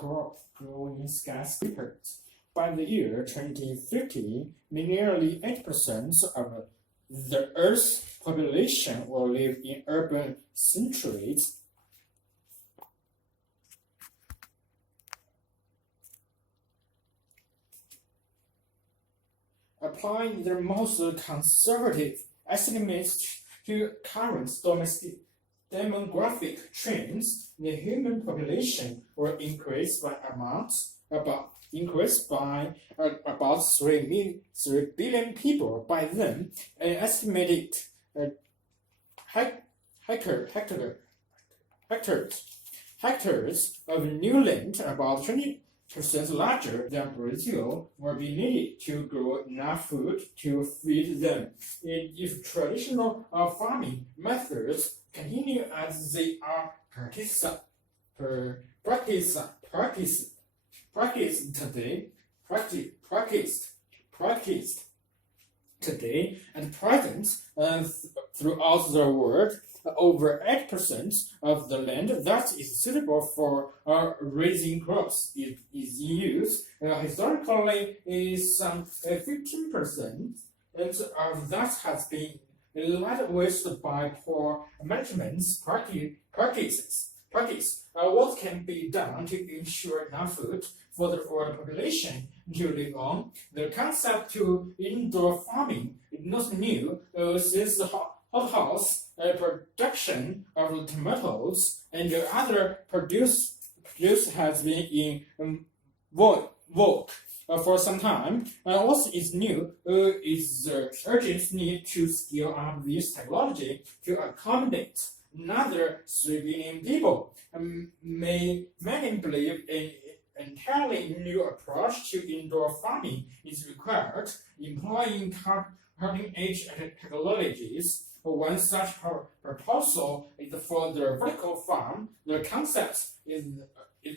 crop growing skyscrapers. By the year 2050, nearly 8% of the Earth's population will live in urban centuries. Applying the most conservative estimates to current demographic trends, the human population will increase by about 3 billion people. By then, an estimated hectares of new land, about 20% larger than Brazil, will be needed to grow enough food to feed them. If traditional farming methods continue as they are practiced today and present throughout the world, over 8% of the land that is suitable for raising crops is in use. Historically, some 15% of that has been laid waste by poor management practices. What can be done to ensure enough food for the world population to live on? The concept to indoor farming is not new, since the hothouse production of tomatoes and other produce has been in vogue for some time. What is new is the urgent need to scale up this technology to accommodate another 3 billion people. Many believe an entirely new approach to indoor farming is required, employing cutting-edge technologies. One such proposal is for the vertical farm. The concept is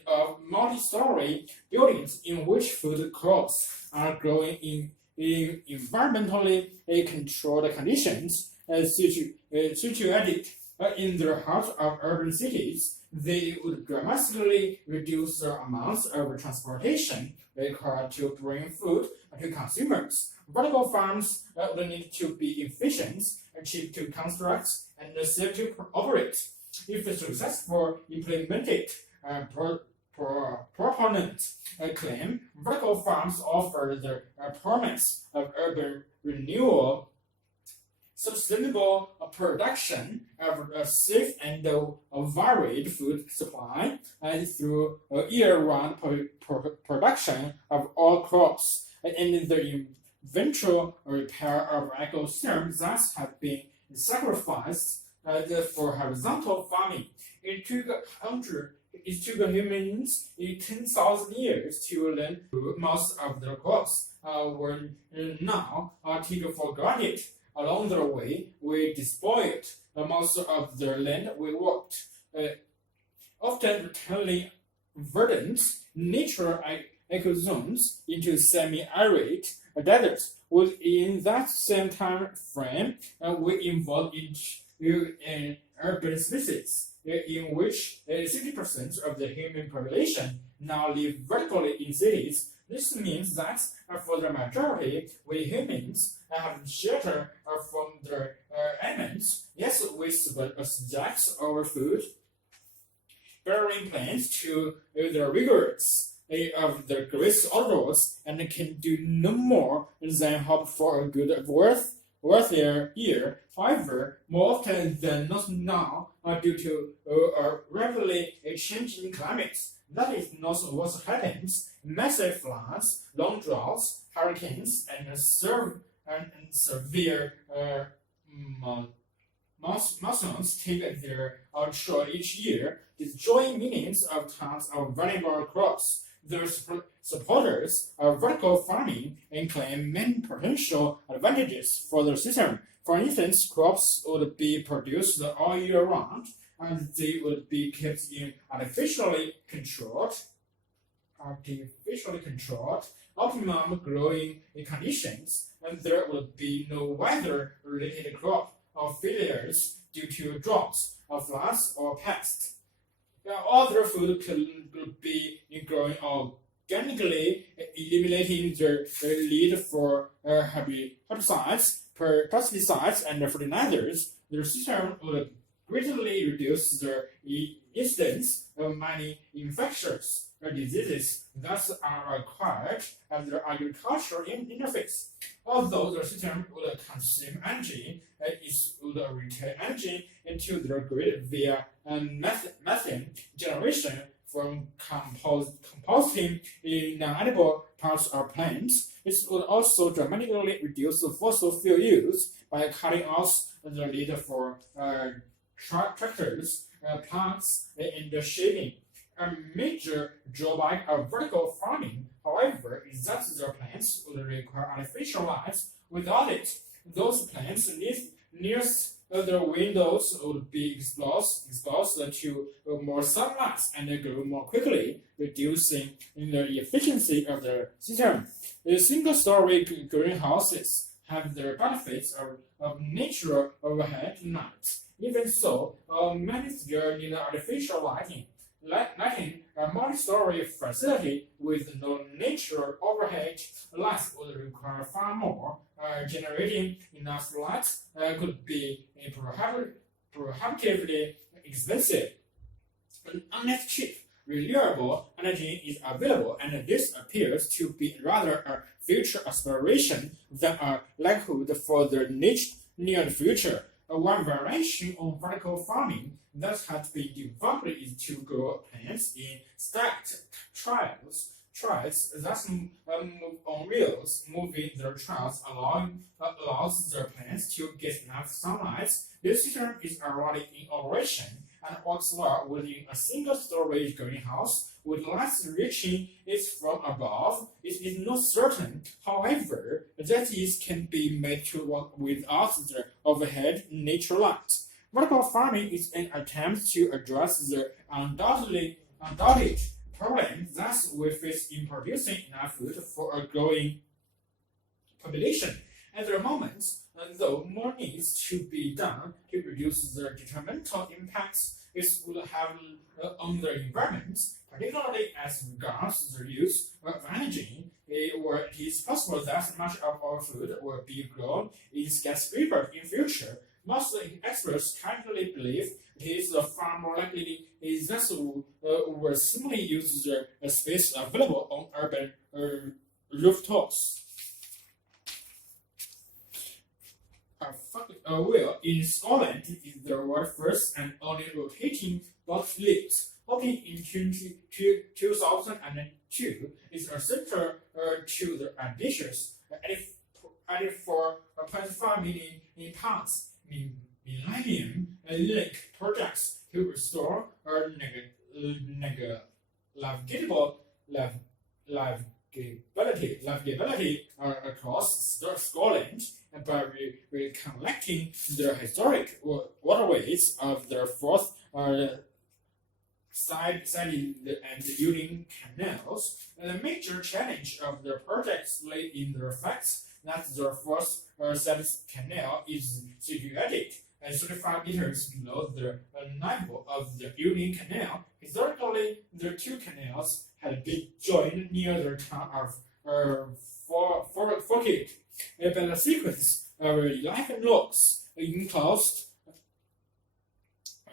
of multi-story buildings in which food crops are growing in environmentally controlled conditions, situated in the heart of urban cities. They would dramatically reduce the amounts of transportation required to bring food to consumers. Vertical farms will need to be efficient, cheap to construct, and safe to operate. If successful implemented, proponents claim vertical farms offer the promise of urban renewal, sustainable production of a safe and varied food supply, and through year-round production of all crops, and the eventual repair of ecosystems that have been sacrificed for horizontal farming. It took humans 10,000 years to learn most of the crops were now taken for granted. Along the way, we despoiled most of the land we worked, often turning verdant natural ecozones into semi-arid deserts. Within that same time frame, we evolved into an urban species in which 60% of the human population now live vertically in cities. This means that for the majority, we humans have shelter from the elements. Yes, we subject our food bearing plants to the rigors of the great outdoors and can do no more than hope for a good worthier year. However, more often than not now, due to a rapidly changing climate, that is not what happens. Massive floods, long droughts, hurricanes, and severe monsoons take their toll each year, destroying millions of tons of valuable crops. The supporters of vertical farming claim many potential advantages for the system. For instance, crops would be produced all year round, and they would be kept in artificially controlled, optimum growing conditions, and there would be no weather-related crop failures due to droughts, floods, or pests. other food could be growing organically, eliminating the need for herbicides, pesticides, and fertilizers. The system would greatly reduce the incidence of many infectious diseases that are acquired at the agricultural interface. Although the system would consume energy, it would return energy into the grid via methane generation from composting non-edible parts of plants. It would also dramatically reduce fossil fuel use by cutting off the need for tractors, plants, and shading. A major drawback of vertical farming, however, is that the plants would require artificial light. Without it, those plants nearest the windows would be exposed to more sunlight and grow more quickly, reducing the efficiency of the system. The single-story greenhouses have the benefits of natural overhead light. Even so, many still need artificial lighting. Lighting a multi-story facility with no natural overhead light would require far more. Generating enough light could be prohibitively expensive. Unless cheap, renewable energy is available, and this appears to be rather a future aspiration than a likelihood for the near future. One variation on vertical farming that has been developed is to grow plants in stacked trays that move on wheels. Moving their trays allows the plants to get enough sunlight. This system is already in operation and works well within a single-story greenhouse with lights reaching it from above. It is not certain, however, that it can be made to work without the overhead natural light. Vertical farming is an attempt to address the undoubted problem that we face in producing enough food for a growing population. At the moment, though more needs to be done to reduce the detrimental impacts it would have on the environment, particularly as regards the use of energy, where it is possible that much of our food will be grown in skyscrapers in future. Most experts currently believe it is far more likely that we will simply use the space available on urban rooftops. A wheel in Scotland is the world's first and only rotating box lift. Opened in 2002, is a center to the ambitious £84.5 million Millennium Link projects to restore navigability across Scotland by recollecting the historic waterways of the Forth, Siding and Union canals. The major challenge of the project lay in the fact that the Forth Siding Canal is situated 35 meters below the level of the Union Canal. Historically, the two canals had been joined near the town of Falkirk by a sequence of 11 locks enclosed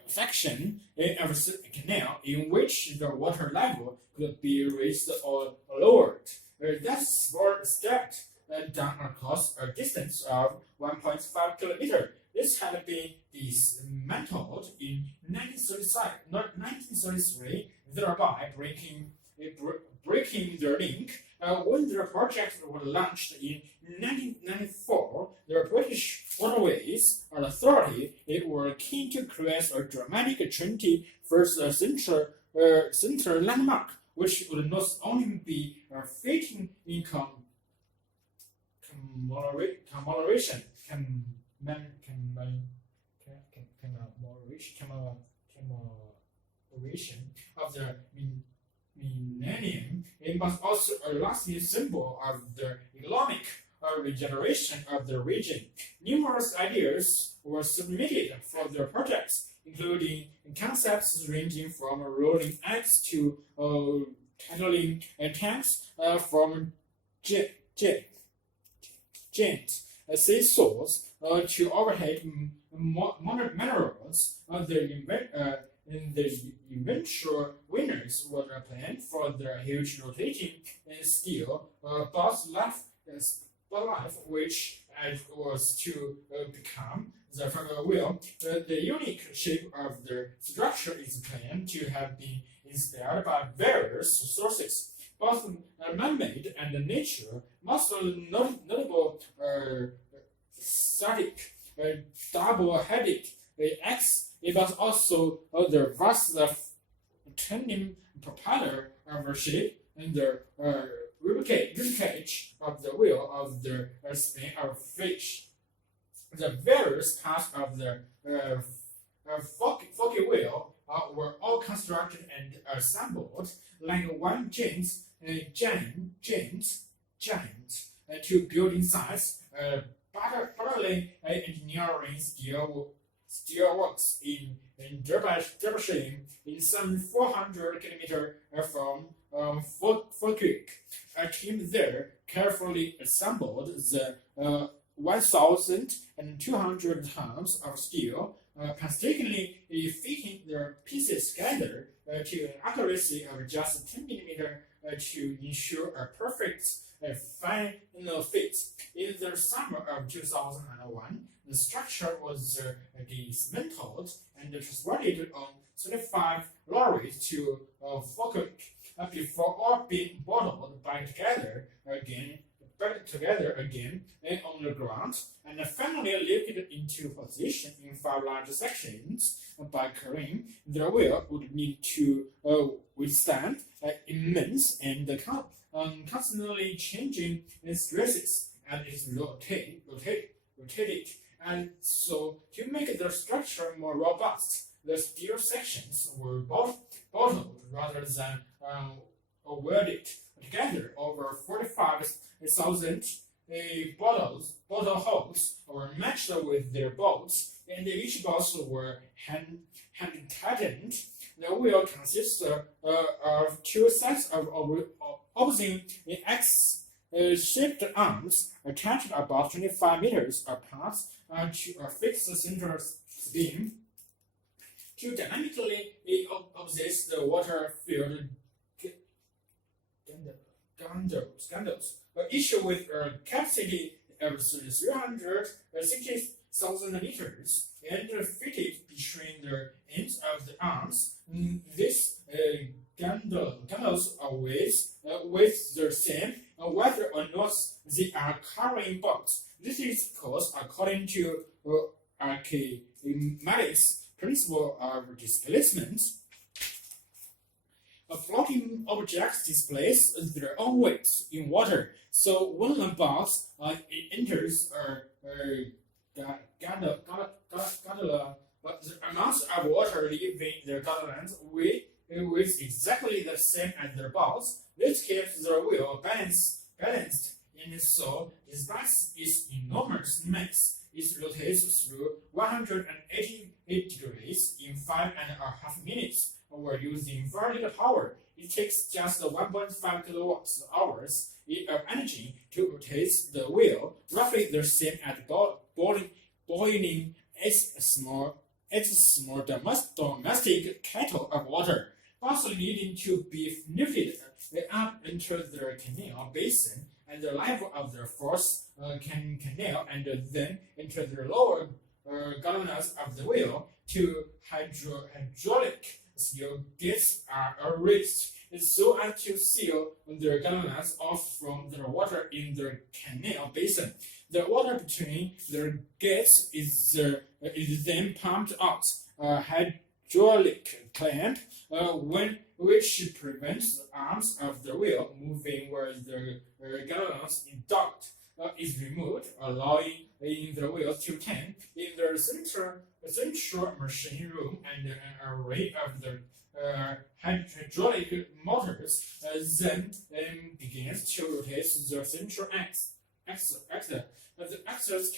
section of the canal in which the water level could be raised or lowered. That's stepped down across a distance of 1.5 kilometers. This had been dismantled in 1933, thereby breaking the link. When the project was launched in 1994, the British Waterways Authority were keen to create a dramatic 21st century landmark, which would not only be a fitting in commemoration of the millennium, it was also a lasting symbol of the economic regeneration of the region. Numerous ideas were submitted for the projects, including concepts ranging from rolling eggs to titling tanks from giant seesaws to overhead minerals. The eventual winners were planned for their huge rotating steel boss life, which was to become the wheel. The unique shape of the structure is planned to have been inspired by various sources, both man-made and nature. Most notable static double-headed X. It was also the vast turning propeller of shape and the ribcage of the wheel of the spin of fish. The various parts of the forky wheel were all constructed and assembled like one giant to building sites. Partly engineering steelworks in Derbyshire, in some 400 kilometers from Falkirk. A team there carefully assembled the 1,200 tons of steel, painstakingly fitting their pieces together to an accuracy of just 10 millimeters to ensure a perfect final fit. In the summer of 2001, the structure was dismantled and transported on 35 lorries to Falkirk before all being bottled back together again on the ground, and finally lifted into position in 5 large sections. By carrying, the wheel would need to withstand immense and constantly changing stresses as it rotated. And so, to make the structure more robust, the steel sections were bottled rather than welded together. Over 45,000 bottle holes were matched with their bolts, and each bolt were hand tightened. The wheel consists of 2 sets of opposing X-shaped arms attached about 25 meters apart to a fixed center beam. To dynamically opposite the water-filled gondolas, each with a capacity of 360,000 liters, and fitted between the ends of the arms. These gondolas are with the same whether or not they are carrying boats. This is because, according to Archimedes' principle of displacement, floating objects displace their own weight in water. So when a boat enters a gondola, the amount of water leaving the gondola is exactly the same as the boats. This keeps the wheel balanced, and so, despite its enormous mass, it rotates through 188 degrees in 5.5 minutes. We're using very little power. It takes just 1.5 kilowatts hours of energy to rotate the wheel, roughly the same as boiling a small domestic kettle of water, also needing to be lifted up into the canal basin at the level of the fourth canal, and then into the lower gondolas of the wheel. To hydraulic seal gates are raised so as to seal the gondolas off from the water in the canal basin. The water between the gates is then pumped out. Hydraulic clamp, which prevents the arms of the wheel moving where the gondolas is docked, is removed, allowing the wheel to turn. In the central machine room, and an array of the hydraulic motors then begins to rotate the central axle. The axles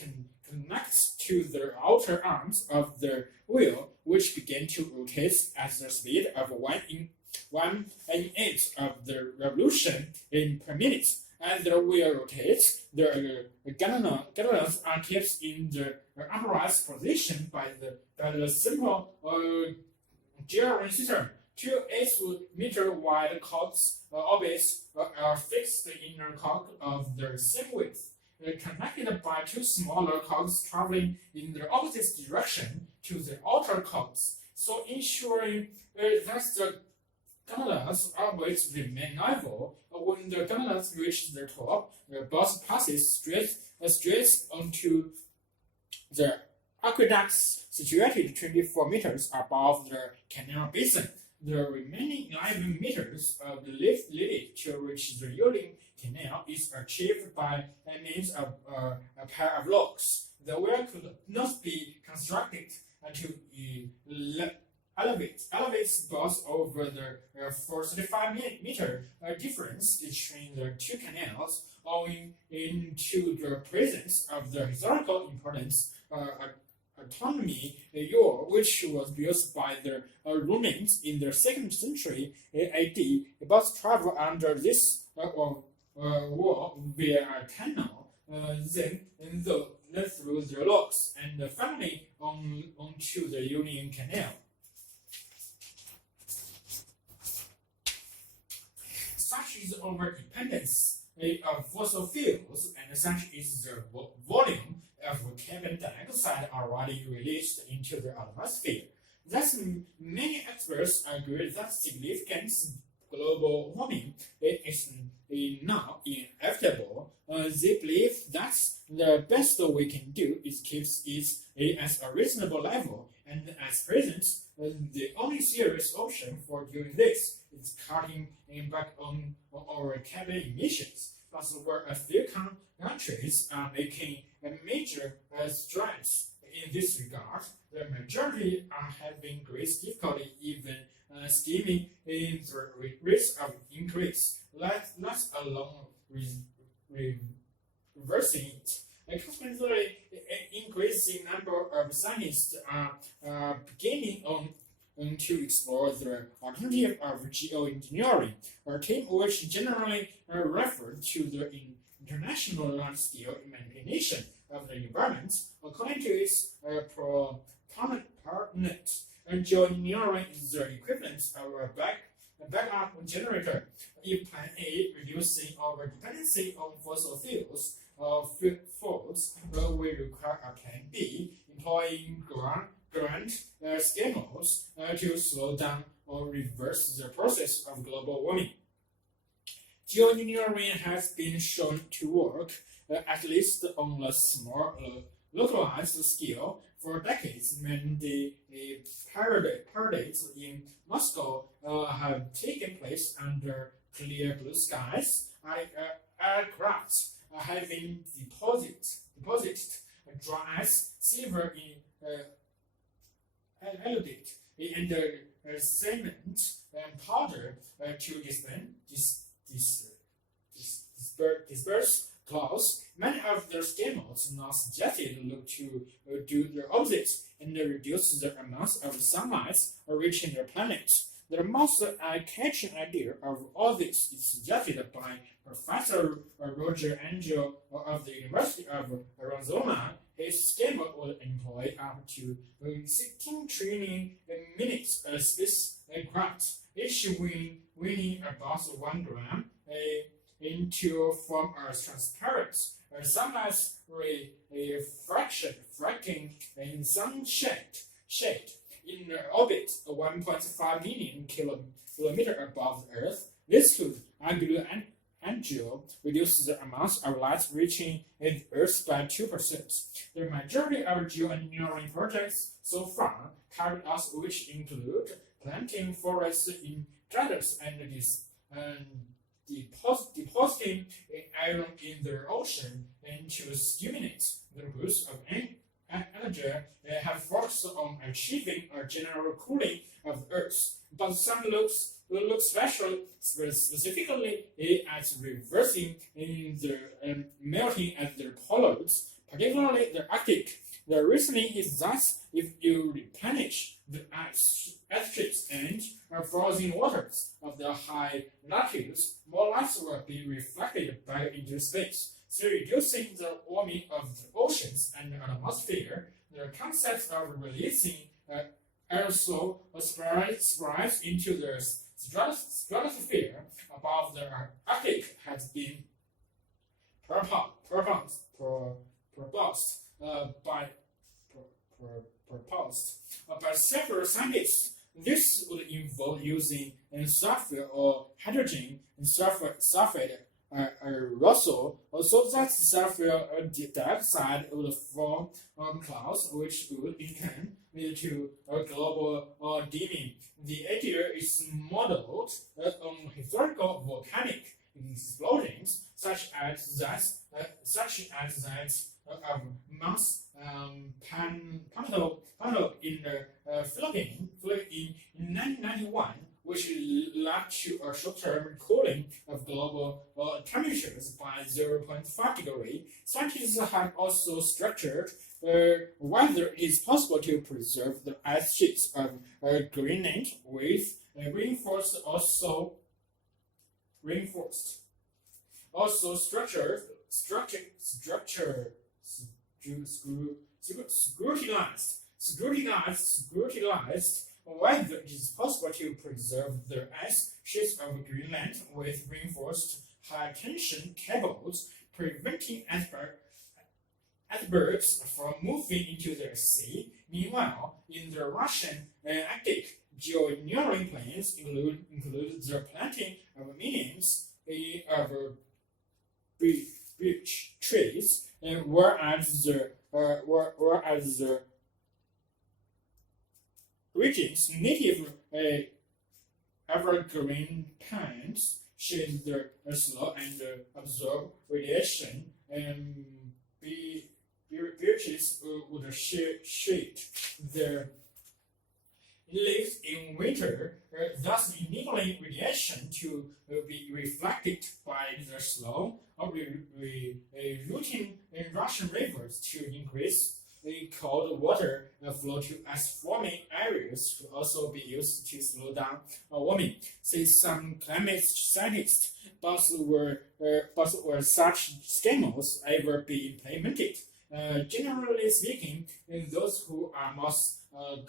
connects to the outer arms of the wheel, which begin to rotate at the speed of 1/8 of the revolution per minute. As the wheel rotates, the gallons are kept in the upright position by the simple gearing system. Two 8-meter wide cogs orbits are fixed in a cog of the same width, connected by two smaller cogs traveling in the opposite direction to the outer cogs, so ensuring that the gallons always remain level. When the gallons reach the top, the bus passes straight onto the aqueducts situated 24 meters above the canal basin. The remaining 11 meters of the lift needed to reach the yielding canal is achieved by means of a pair of locks. The wheel could not be constructed to elevate both over the 35-meter difference between the two canals, owing to the presence of the historical importance autonomy yawl, which was built by the Romans in the 2nd century AD. Boats travel under this wall via a tunnel, then through the locks, and finally onto the Union Canal. Such is our dependence of fossil fuels, and such is the volume of carbon dioxide already released into the atmosphere. Thus, many experts agree that significant global warming is now inevitable. They believe that the best we can do is keep it at a reasonable level, and at present, the only serious option for doing this is cutting back on our carbon emissions. Thus, where a few countries are making major strides in this regard, the majority are having great difficulty even stemming the risk of increase, let alone reversing it. Consequently, an increasing number of scientists are beginning to explore the alternative of geoengineering, a term which generally referred to the international large-scale manipulation of the environment. According to its proponent, geoengineering is the equivalent of a backup generator. If Plan A, reducing our dependency on fossil fuels, fails, we require a Plan B, employing grand schemes to slow down or reverse the process of global warming. Geoengineering has been shown to work, at least on a small, localized scale, for decades. Many parades in Moscow have taken place under clear blue skies. Aircraft having deposited dry ice, silver in aludite, and cement and powder to disperse clouds. Many of their schemes now suggested look to do the opposite and reduce the amount of sunlight reaching the planet. The most eye-catching idea of all this is suggested by Professor Roger Angel of the University of Arizona. His scheme would employ up to 16 trillion minutes spacecraft, each weighing about 1 gram, into form as transparent sunlight reflecting in some shade in orbit 1.5 million kilometers above the Earth. This could argue reduce the amount of light reaching the Earth by 2%. The majority of geoengineering projects so far carried out, which include planting forests in deserts and depositing iron in the ocean and to stimulate the growth of energy, have focused on achieving a general cooling of the Earth. But some look specifically at reversing in the melting at the particularly the Arctic. The reasoning is that if you replenish the ice sheets and frozen waters of the high latitudes, more light will be reflected back into space, so reducing the warming of the oceans and the atmosphere. The concept of releasing aerosol spreads into the stratosphere above the Arctic has been proposed by several scientists. This would involve using sulfur or hydrogen sulfide aerosol, so that sulfur dioxide would form clouds, which would in turn lead to a global dimming. The idea is modeled on historical volcanic explosions, such as that of Mount in the Philippines in 1991, which led to a short-term cooling of global temperatures by 0.5 degrees. Scientists have also structured whether it is possible to preserve the ice sheets of Greenland with reinforced scrutinized whether it is possible to preserve the ice sheets of Greenland with reinforced high-tension cables, preventing icebergs from moving into the sea. Meanwhile, in the Russian Arctic, geoengineering plans include the planting of millions of beech trees, whereas the region's native evergreen pines shade the slow and absorb radiation, and beeches would shade their leaves in winter, thus enabling radiation to be reflected by the slow or routing Russian rivers to increase cold water flow to ice-forming areas could also be used to slow down warming. Since some climate scientists, but were such schemes ever be implemented? Generally speaking, those who are most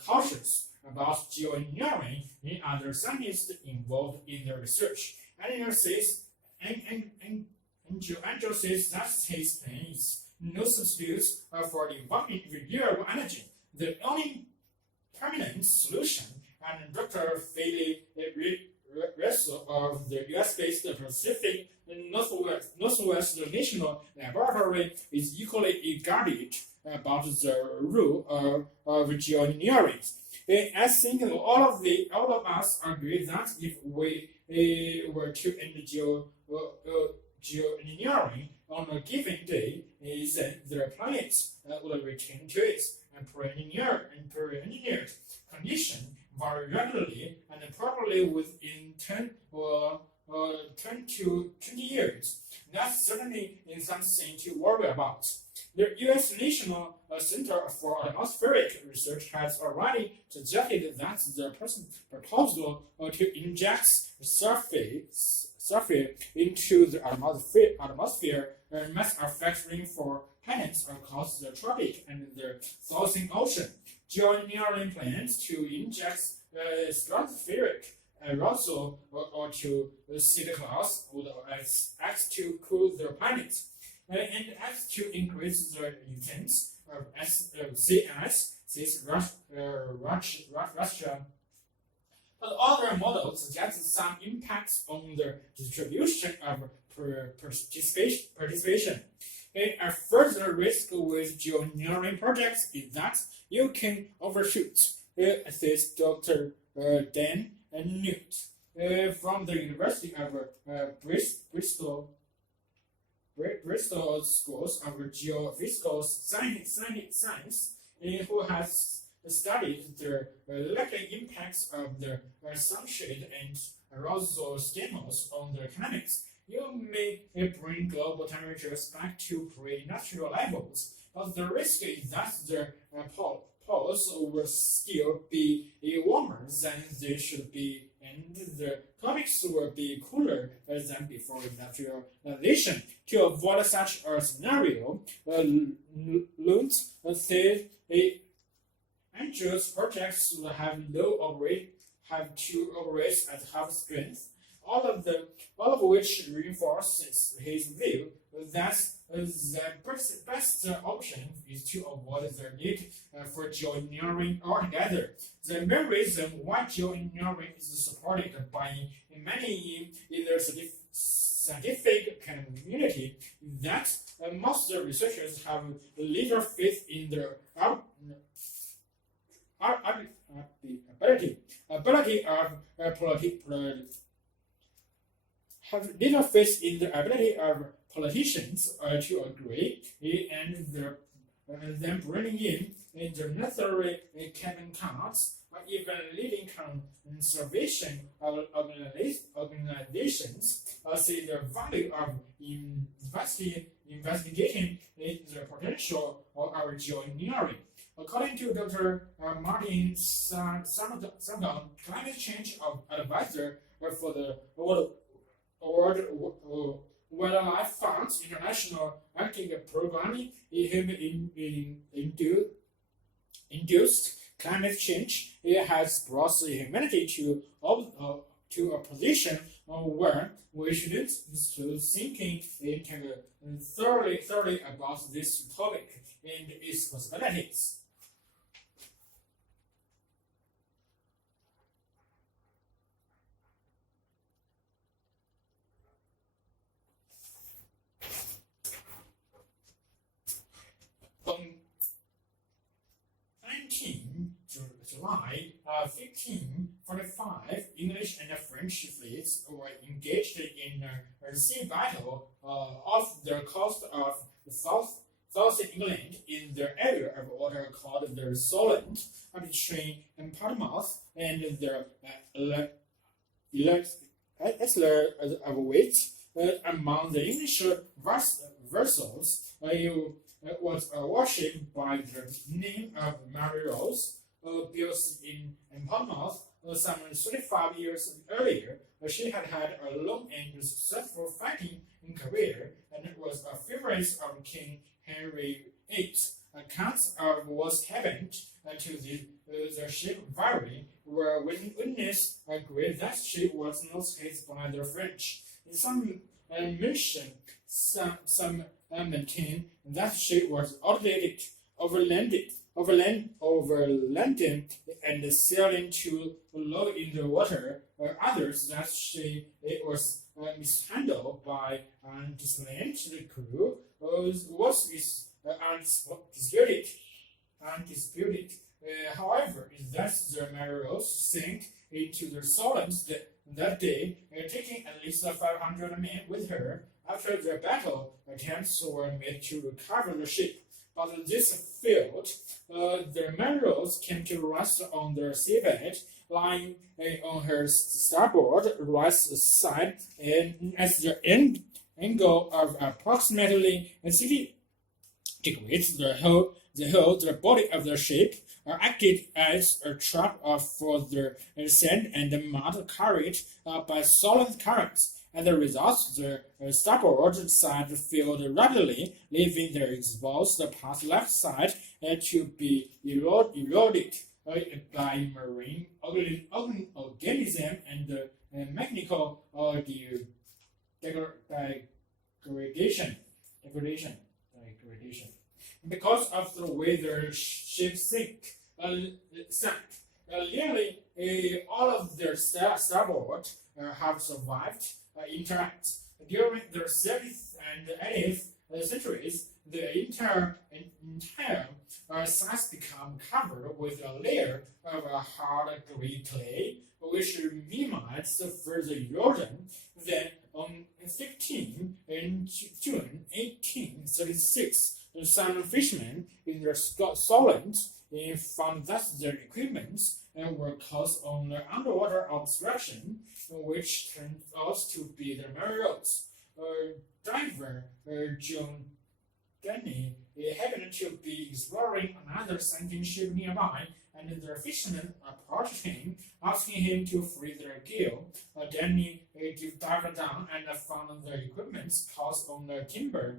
cautious about geoengineering and other scientists involved in the research. Angel says that his plan is no substitute for developing renewable energy. The only permanent solution, and Dr. Philip Russell of the US-based Pacific Northwest National Laboratory is equally guarded about the rule of geoengineering. I think all of us agree that if we were to end geoengineering on a given day, then the planet would return to its pre-engineered condition very regularly and probably within 10 to 20 years. That's certainly something to worry about. The U.S. National Center for Atmospheric Research has already suggested that the proposal to inject sulfur into the atmosphere must affect rainfall patterns across the tropic and the Southern Ocean. Geoengineering plans to inject stratospheric aerosol or to seed clouds would act to cool the planet and act to increase the extent of sea ice, says Russia. But other models suggest some impacts on the distribution of participation. A further risk with geoengineering projects is that you can overshoot, says Dr. Dan Newt from the University of Bristol Schools of Geophysical Science, who has studied the likely impacts of the sunshade and aerosol schemes on the economics. you may bring global temperatures back to pre-industrial levels, but the risk is that the poles will still be warmer than they should be, and the tropics will be cooler than before industrialization. To avoid such a scenario, Lund said Andrews projects will have to operate at half strength, all of which reinforces his view that the best option is to avoid the need for geoengineering altogether. The main reason why geoengineering is supported by many in the scientific community is that most researchers have little faith in their have little faith in the ability of politicians to agree and then bringing in the necessary canon cards or even leading conservation organizations see the value of investigating the potential of our geoengineering. According to Dr. Martin Samgon, climate change advisor for the World Wildlife Fund's International Arctic Programme, induced climate change has brought humanity to a position where we should thinking thoroughly about this topic and its possibilities. On 19 July 1545, English and French fleets were engaged in a sea battle off the coast of South England in the area of water called the Solent, between Portsmouth and the Ielts of which among the English vessels was a warship by the name of Mary Rose, built in Portsmouth some 35 years earlier. She had had a long and successful fighting career and was a favorite of King Henry VIII. Accounts of what happened to the ship vary, where witnesses agree that she was not hit by the French. In some mention, some maintain that she was overlanded and sailing too low in the water. Others that she was mishandled by undisciplined crew was undisputed. However, is that the Maros sank into the Solent that day, taking at least 500 men with her. After the battle, attempts were made to recover the ship, but this failed. The Maros came to rest on the seabed, lying on her starboard right side, and at the angle of approximately 60 degrees, the body of the ship acted as a trap for the sand and mud carried by solid currents. As a result, the starboard side filled rapidly, leaving the exposed past left side to be eroded by marine organism and mechanical degradation. Because of the way the ship sank, nearly all of their starboard have survived intact. During the 7th and 8th centuries, the entire sides become covered with a layer of a hard gray clay, which minimized further erosion. Then, on June 1836, some fishermen in the Solent found that their equipment were caught on underwater obstruction, which turned out to be the Marios. Diver John Denny happened to be exploring another sinking ship nearby, and the fishermen approached him, asking him to free their gear. Denny dived down and found the equipment caught on the timber,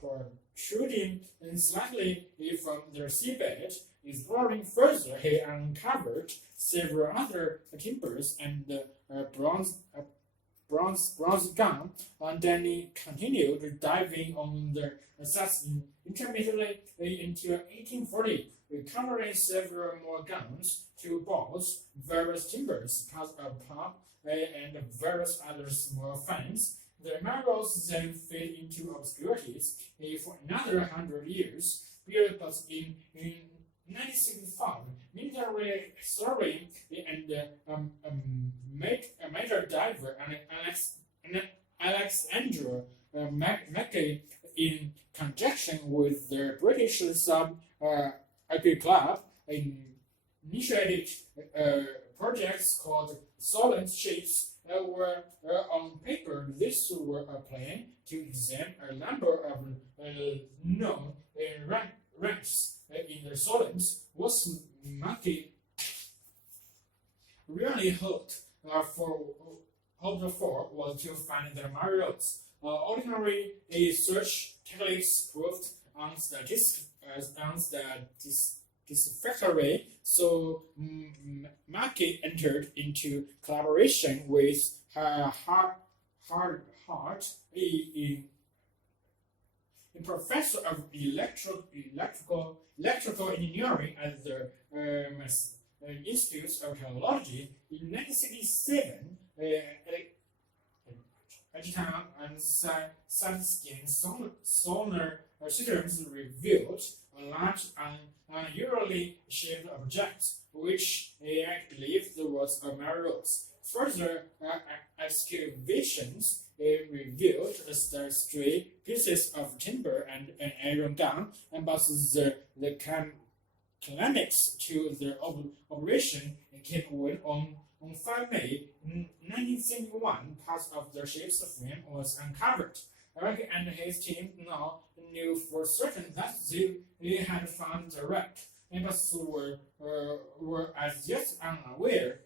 protruding slightly from the seabed. Exploring further, he uncovered several other timbers and bronze gun, and Danny continued diving on the sites intermittently until 1840, recovering several more guns, 2 boats, various timbers, parts of pump, and various other small finds. The Marios then fade into obscurity for another 100 years, but in 1965, military survey and major diver Alexandra Mackey, in conjunction with the British Sub-Aquatic Club, initiated projects called Solent Ships. Were on paper, these were a plan to examine a number of known ranks in the solids. What Mackey really hoped for was to find the Marios. Ordinary search techniques proved unsatisfactory, so Mackey entered into collaboration with Hart, a professor of electrical engineering at the Institute of Technology. In 1967, Edgerton and Sun-skin sonar systems revealed a large and unusually shaped object, which AI believed was a Marios. Further excavations revealed the stray pieces of timber and an iron gun, but the climax to the operation came when on 5 May 1971, part of the ship's frame was uncovered. Eric and his team now knew for certain that they had found the wreck, but were as yet unaware.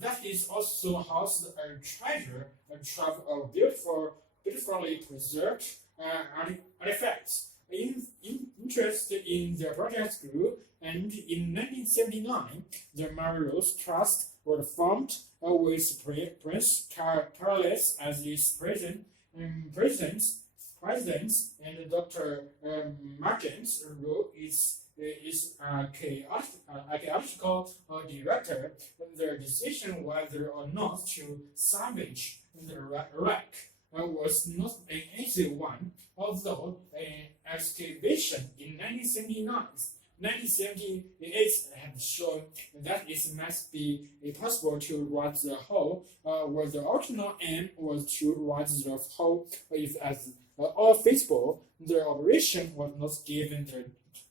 That is also housed a treasure trove of beautifully preserved artifacts. Interest in the project grew, and in 1979, the Marios Trust was formed with Prince Carlos as its president, and Dr. Martins, who is archaeological director. The decision whether or not to salvage the wreck was not an easy one, although an excavation in 1978 had shown that it must be possible to write the whole, where the original aim was to write the whole if as all feasible. The operation was not given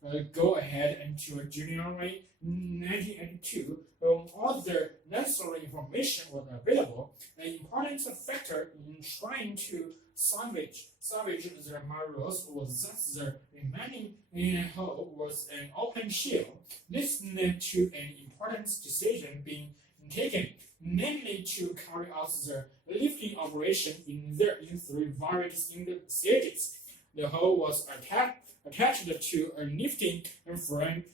the go-ahead until January 1982, when all the necessary information was available. An important factor in trying to salvage the Marios was that the remaining hull was an open shell. This led to an important decision being taken, namely to carry out the lifting operation in 3 very distinct stages. The hull was attached to a lifting frame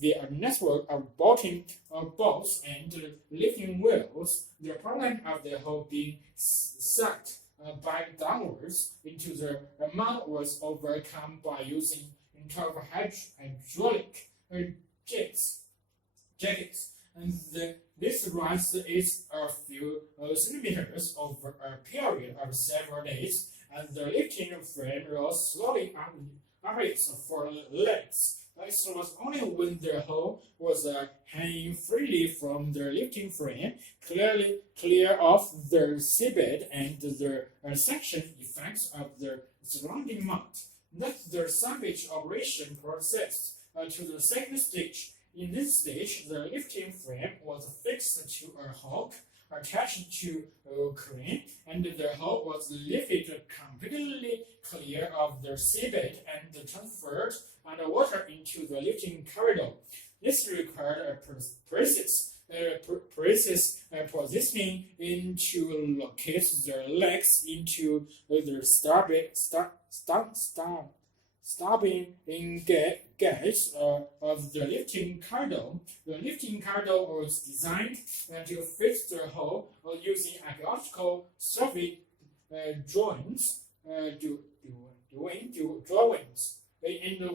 via a network of bolts and lifting wheels. The problem of the hull being sucked back downwards into the mount was overcome by using 12 hydraulic jackets, and this rise is a few centimeters over a period of several days, and the lifting frame rose slowly on its 4 legs. This was only when the hull was hanging freely from the lifting frame, clear of the seabed and the suction effects of the surrounding mount, that the salvage operation progressed to the second stage. In this stage, the lifting frame was fixed to a hook attached to a crane, and the hull was lifted completely clear of the seabed and transferred underwater into the lifting corridor. This required a precise positioning to locate the legs into the starboard gauge of the lifting corridor. The lifting corridor was designed to fit the hull using archaeological survey drawings, and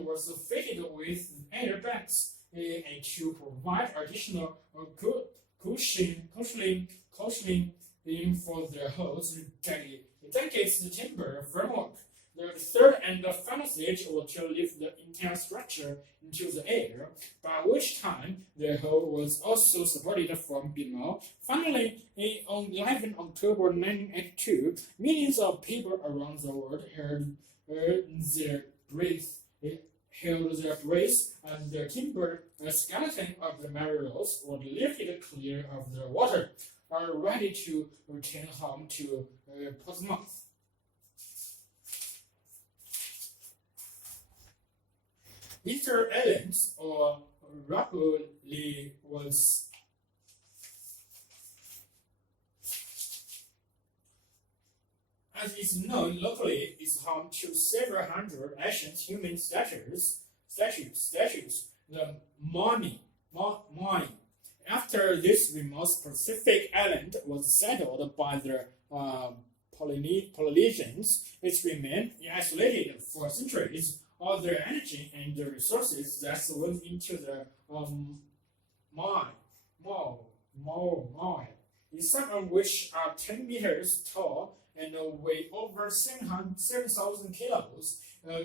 was fitted with airbags to provide additional cushioning for the hull's delicate timber framework. The third and final stage was to lift the entire structure into the air, by which time the hull was also supported from below. Finally, on 11 October 1982, millions of people around the world held their breath as the timber skeleton of the mariners was lifted clear of the water, ready to return home to Portsmouth. Easter Islands, or Rapoli, was as is known locally, is home to several hundred ancient human statues. The mummy. After this remote Pacific island was settled by the Polynesians, it remained isolated for centuries. All the energy and the resources that went into the mine, some of which are 10 meters tall and weigh over 7,000 kilos,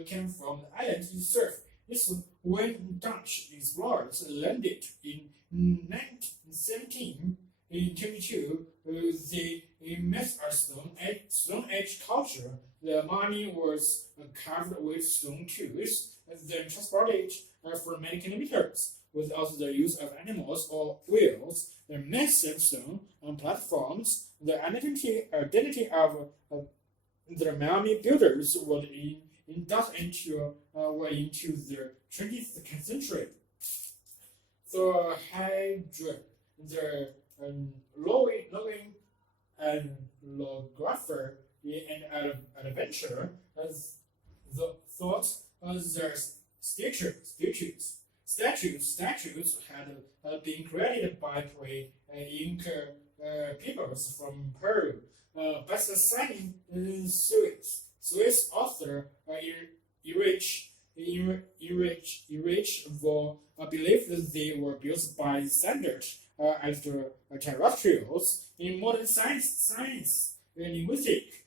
came from the island itself. This when Dutch explorers landed in 1722, they met a Stone Age culture. The mummy was carved with stone tools, then transported for many kilometers without the use of animals or wheels. The massive stone platforms, the identity of the mummy builders were inducted into the 20th century. The logging and logographer and adventure as the thought as their statues had been created by pre-Inca peoples from Peru. Best-selling Swiss author Ielts believed that they were built by standard extraterrestrials. In modern science, linguistic,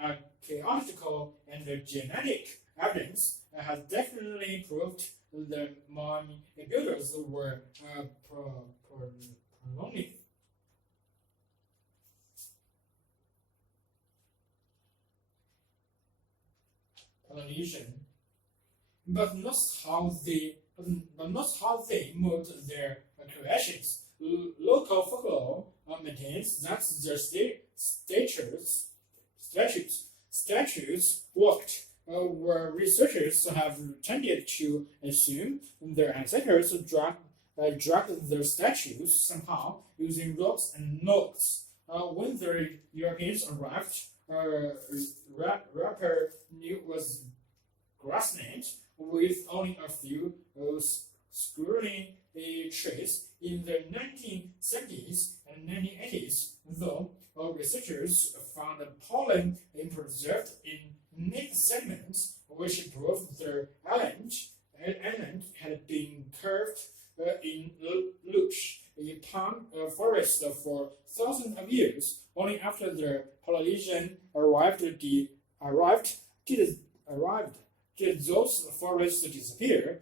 archaeological, and genetic evidence has definitely proved the mummy builders were Polynesian, but not how they moved their creations. Local folklore maintains that their statues worked, where researchers have tended to assume their ancestors dragged their statues somehow using ropes and logs. When the Europeans arrived, Rapper was grassland with only a few scrolling trees. In the 1970s and 1980s, though, researchers found pollen preserved in neat segments, which proved the island had been carved in lush palm forest for thousands of years. Only after the Polynesian arrived did those forests disappear.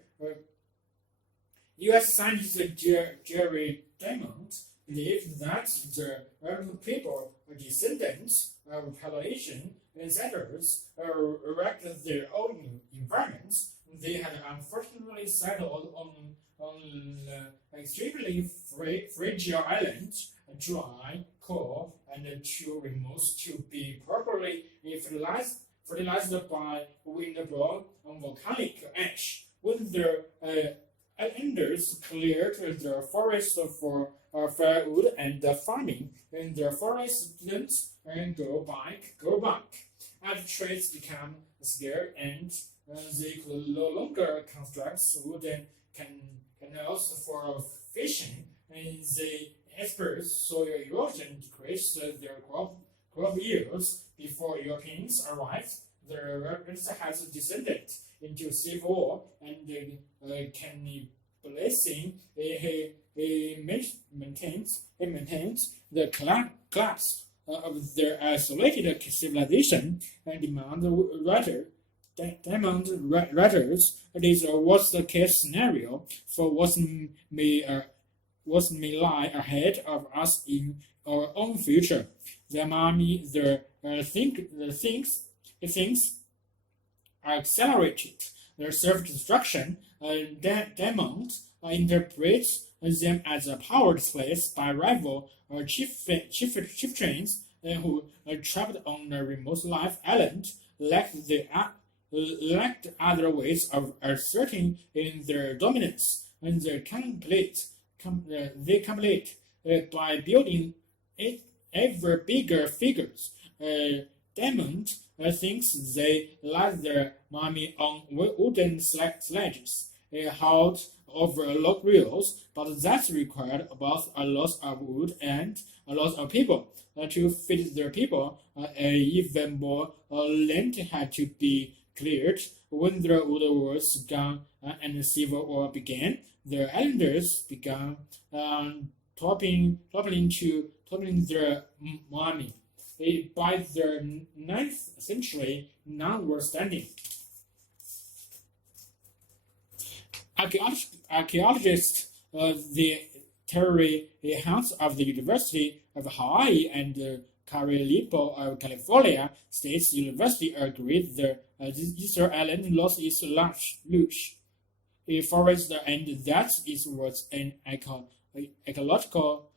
U.S. scientist Jerry Diamond believed that the American people are descendants of Polynesian ancestors erected their own environments. they had unfortunately settled on extremely fragile island, dry, cold, and too remote to be properly fertilized by wind-blown volcanic ash. When the islanders cleared the forest for firewood and farming, and the forest didn't go back. As trees become scarce and they could no longer construct wooden canals for fishing, and they experienced soil erosion decreased their crop yields. Before Europeans arrived, the Russians has descended into civil war and cannibalizing. It maintains the collapse of their isolated civilization and demand writers. This was the case scenario for what may lie ahead of us in our own future. The things accelerated. Their self-destruction. Diamond interprets them as a power displays by rival chieftains who trapped on a remote life island lacked other ways of asserting in their dominance, and they complete by building ever bigger figures. Diamond thinks they like their mommy on wooden sledges, hauled over log rails, but that required both a lot of wood and a lot of people. To feed their people, even more land had to be cleared. When the wood was gone and civil war began, the islanders began toppling their mommy. By the 9th century, none were standing. Archaeologists, the Terry Hans of the University of Hawaii and Carilipo of California State University agreed that Easter Island lost its lush forest and that it was an ecological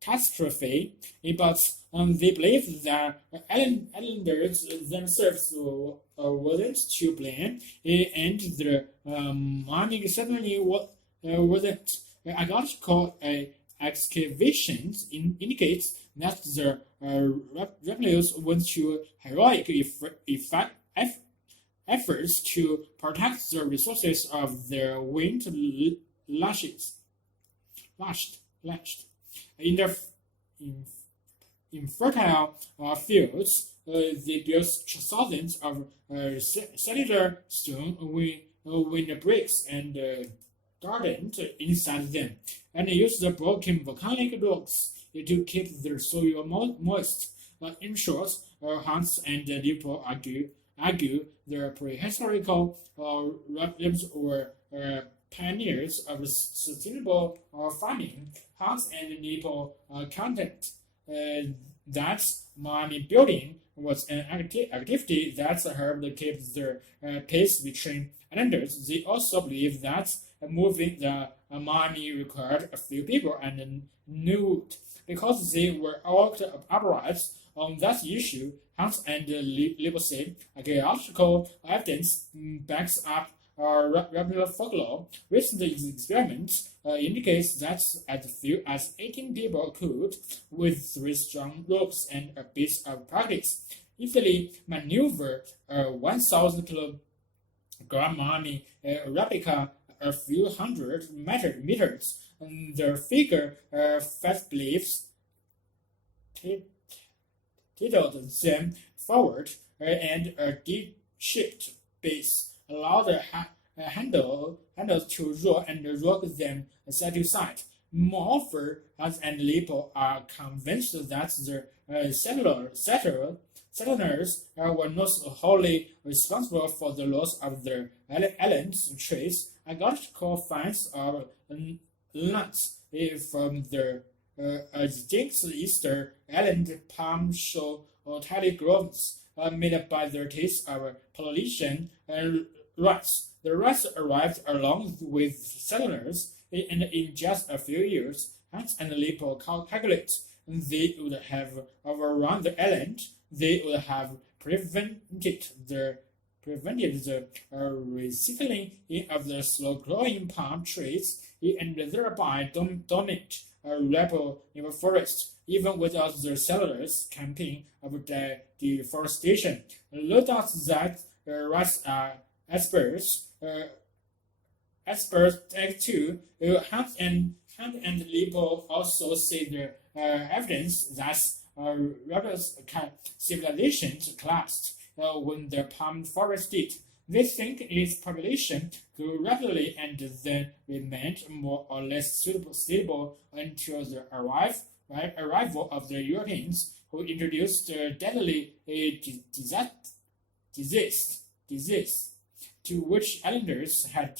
catastrophe, but they believe that islanders themselves wasn't to blame, and the mining certainly wasn't. Archaeological excavations indicates that the rebels went to heroic efforts to protect the resources of their wind lashed. In their fertile fields, they built thousands of cellular stone wind bricks and gardened inside them, and used the broken volcanic rocks to keep the soil moist. In short, Hans and Lipo argue the prehistorical rebels were pioneers of sustainable farming. Hans and Lipo contend that mommy building was an activity that helped keep the peace between islanders. They also believe that moving the mommy required a few people and nude. Because they were all upright on that issue, Hans and Lipo say archaeological evidence backs up regular folklore. Recent experiments indicates that as few as 18 people could, with 3 strong ropes and a bit of practice, easily maneuver a 1,000-kilogram mommy replica a few hundred meters. And the figure fast beliefs tilted them forward, and a D-shaped base allowed the handles to roll and rock them side to side. Moreover, Hans and Lipo are convinced that the settlers were not wholly responsible for the loss of the island's trees. Archaeological finds are nuts from the extinct Easter Island palm show tally groves. made by the taste of politician rats. The rats arrived along with settlers, and in just a few years, Hans and Lippo calculate they would have overrun the island. They would have prevented the resettling of the slow-growing palm trees and thereby dominate rebel in the forest, even without the settlers' campaign of deforestation. No doubt that rats are experts too. Hunt and Lippo also see the evidence that rebels civilizations collapsed when the palm forest did. They think its population grew rapidly and then remained more or less stable until the arrival of the Europeans, who introduced the deadly disease to which islanders had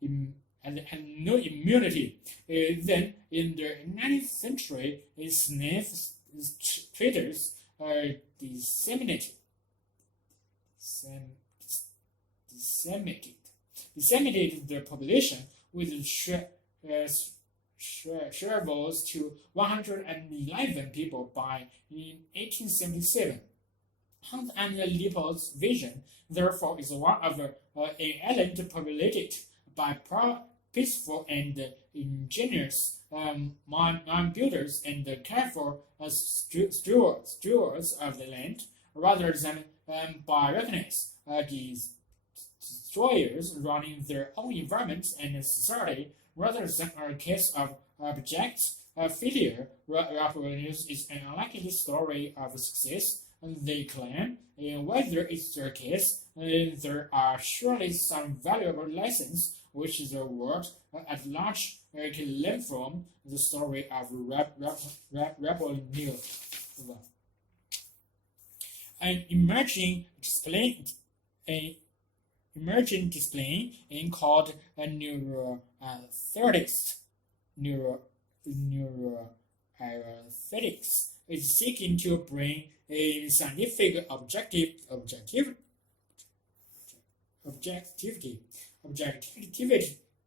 no immunity. Then, in the 19th century, slave traders disseminated the population with shrivels to 111 people by 1877. Hunt and Lippo's vision, therefore, is one of an island populated by peaceful and ingenious mind builders and careful stewards of the land, rather than by reckless destroyers running their own environment and society, rather than a case of abject failure. News is an unlikely story of success, they claim. And whether it's their case, there are surely some valuable lessons which the world at large can learn from the story of rebel news. An emerging discipline called neuroaesthetics is seeking to bring a scientific objectivity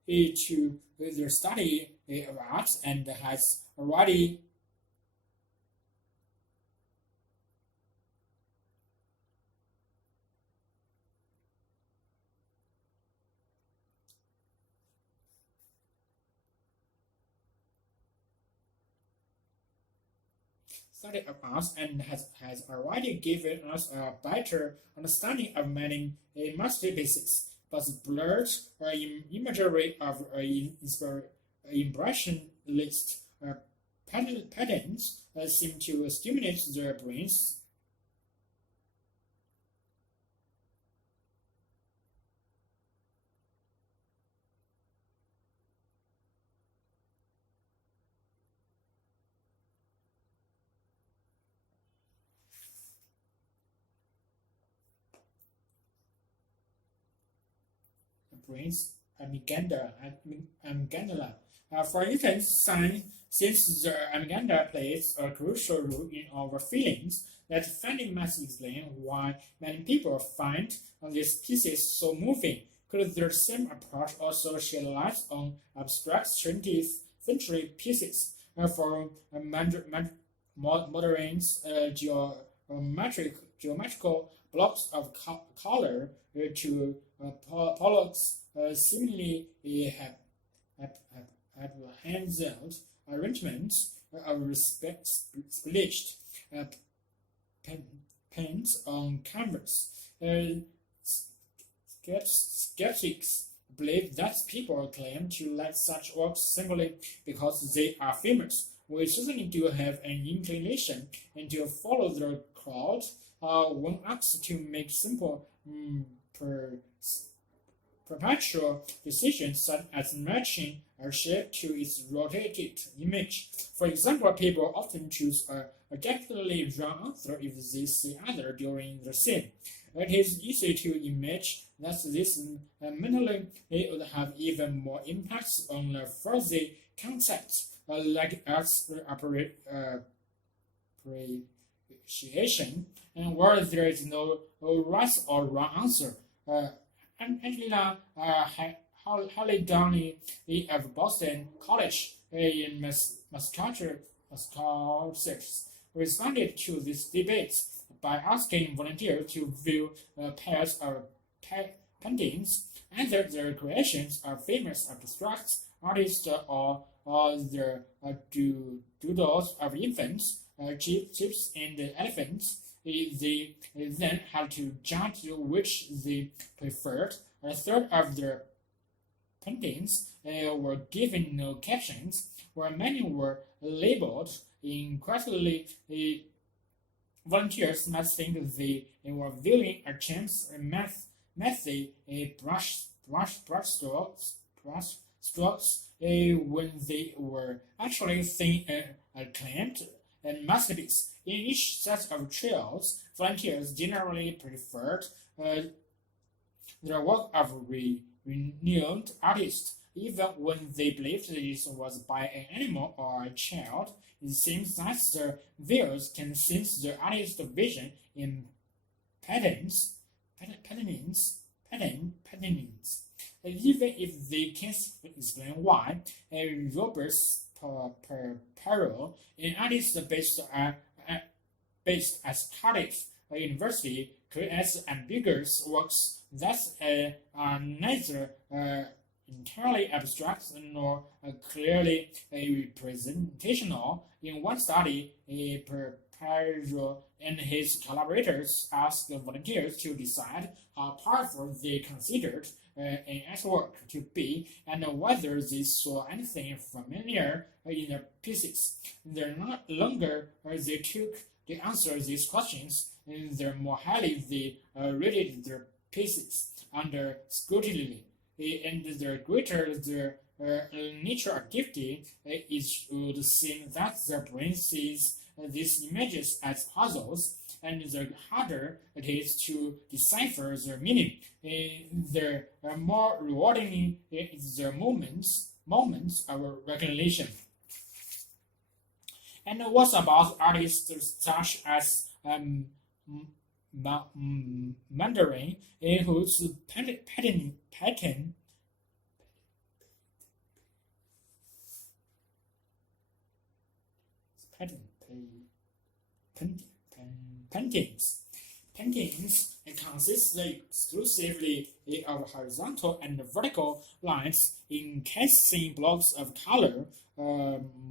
to the study of arts, and has already given us a better understanding of many masterpieces, but the blurred imagery of impressionist patterns seem to stimulate their brains. Amygdala. For instance, since the amygdala plays a crucial role in our feelings, that finding must explain why many people find these pieces so moving. Could the same approach also shed light on abstract 20th century pieces? For modern geometrical blocks of color to Pollock's seemingly hand-out arrangements of splashed paints on canvas. Skeptics believe that people claim to like such works simply because they are famous. We certainly do have an inclination and to follow the crowd. One asked to make simple perpetual decisions such as matching a shape to its rotated image. For example, people often choose a particularly wrong answer if they see other during the scene. It is easy to imagine that this mentally would have even more impacts on the fuzzy concepts like differentiation, and where there is no right or wrong answer. Angela Holly Downey of Boston College in Massachusetts responded to this debate by asking volunteers to view pairs of paintings, either their creations are famous abstract artists or their doodles of infants, chips, and elephants. They then had to judge which they preferred. A third of their paintings were given no captions, while many were labeled incorrectly. Volunteers might think they were viewing a chance method strokes when they were actually seeing a acclaimed masterpiece. In each set of trials, volunteers generally preferred the work of renowned artists, even when they believed this was by an animal or a child. It seems that the viewers can sense the artist's vision in patterns, even if they can't explain why. Robert Perot, an artist based at Cardiff University, creates ambiguous works that are neither entirely abstract nor clearly representational. In one study, Perot and his collaborators asked volunteers to decide how powerful they considered an artwork to be and whether they saw anything familiar in the pieces. The longer they took to answer these questions, the more highly they rated their pieces under scrutiny, and the greater the nature of gifting, it would seem that the brain sees these images as puzzles, and the harder it is to decipher their meaning. The more rewarding is the moments of recognition. And what about artists such as Mandarin, whose paintings consist exclusively of horizontal and vertical lines encasing blocks of color.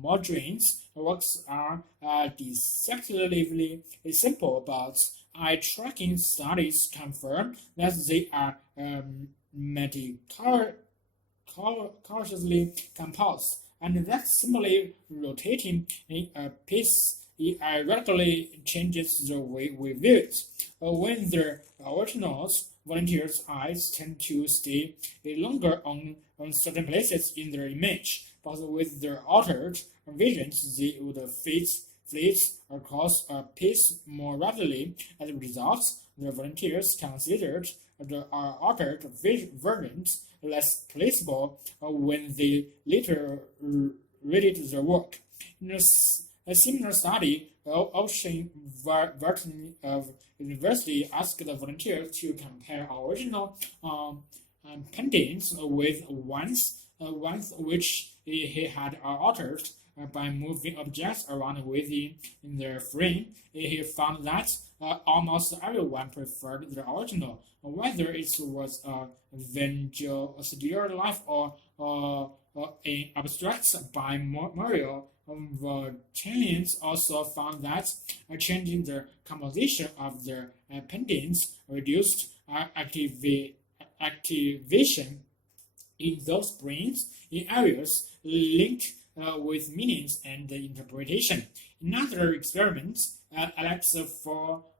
Modern's works are deceptively simple, but eye-tracking studies confirm that they are meticulously composed, and that simply rotating a piece radically changes the way we view it. When the originals, volunteers' eyes tend to stay longer on certain places in their image, but with their altered visions, they would flit across a piece more rapidly. As a result, the volunteers considered the altered versions less placeable when they later read the work. In a similar study, Ocean Vartan of University asked the volunteers to compare original paintings with ones which he had altered by moving objects around within their frame. He found that almost everyone preferred the original, whether it was a still life or an abstract by Mario. Volunteers also found that changing the composition of their paintings reduced activation in those brains in areas linked with meanings and interpretation. In other experiments, Alex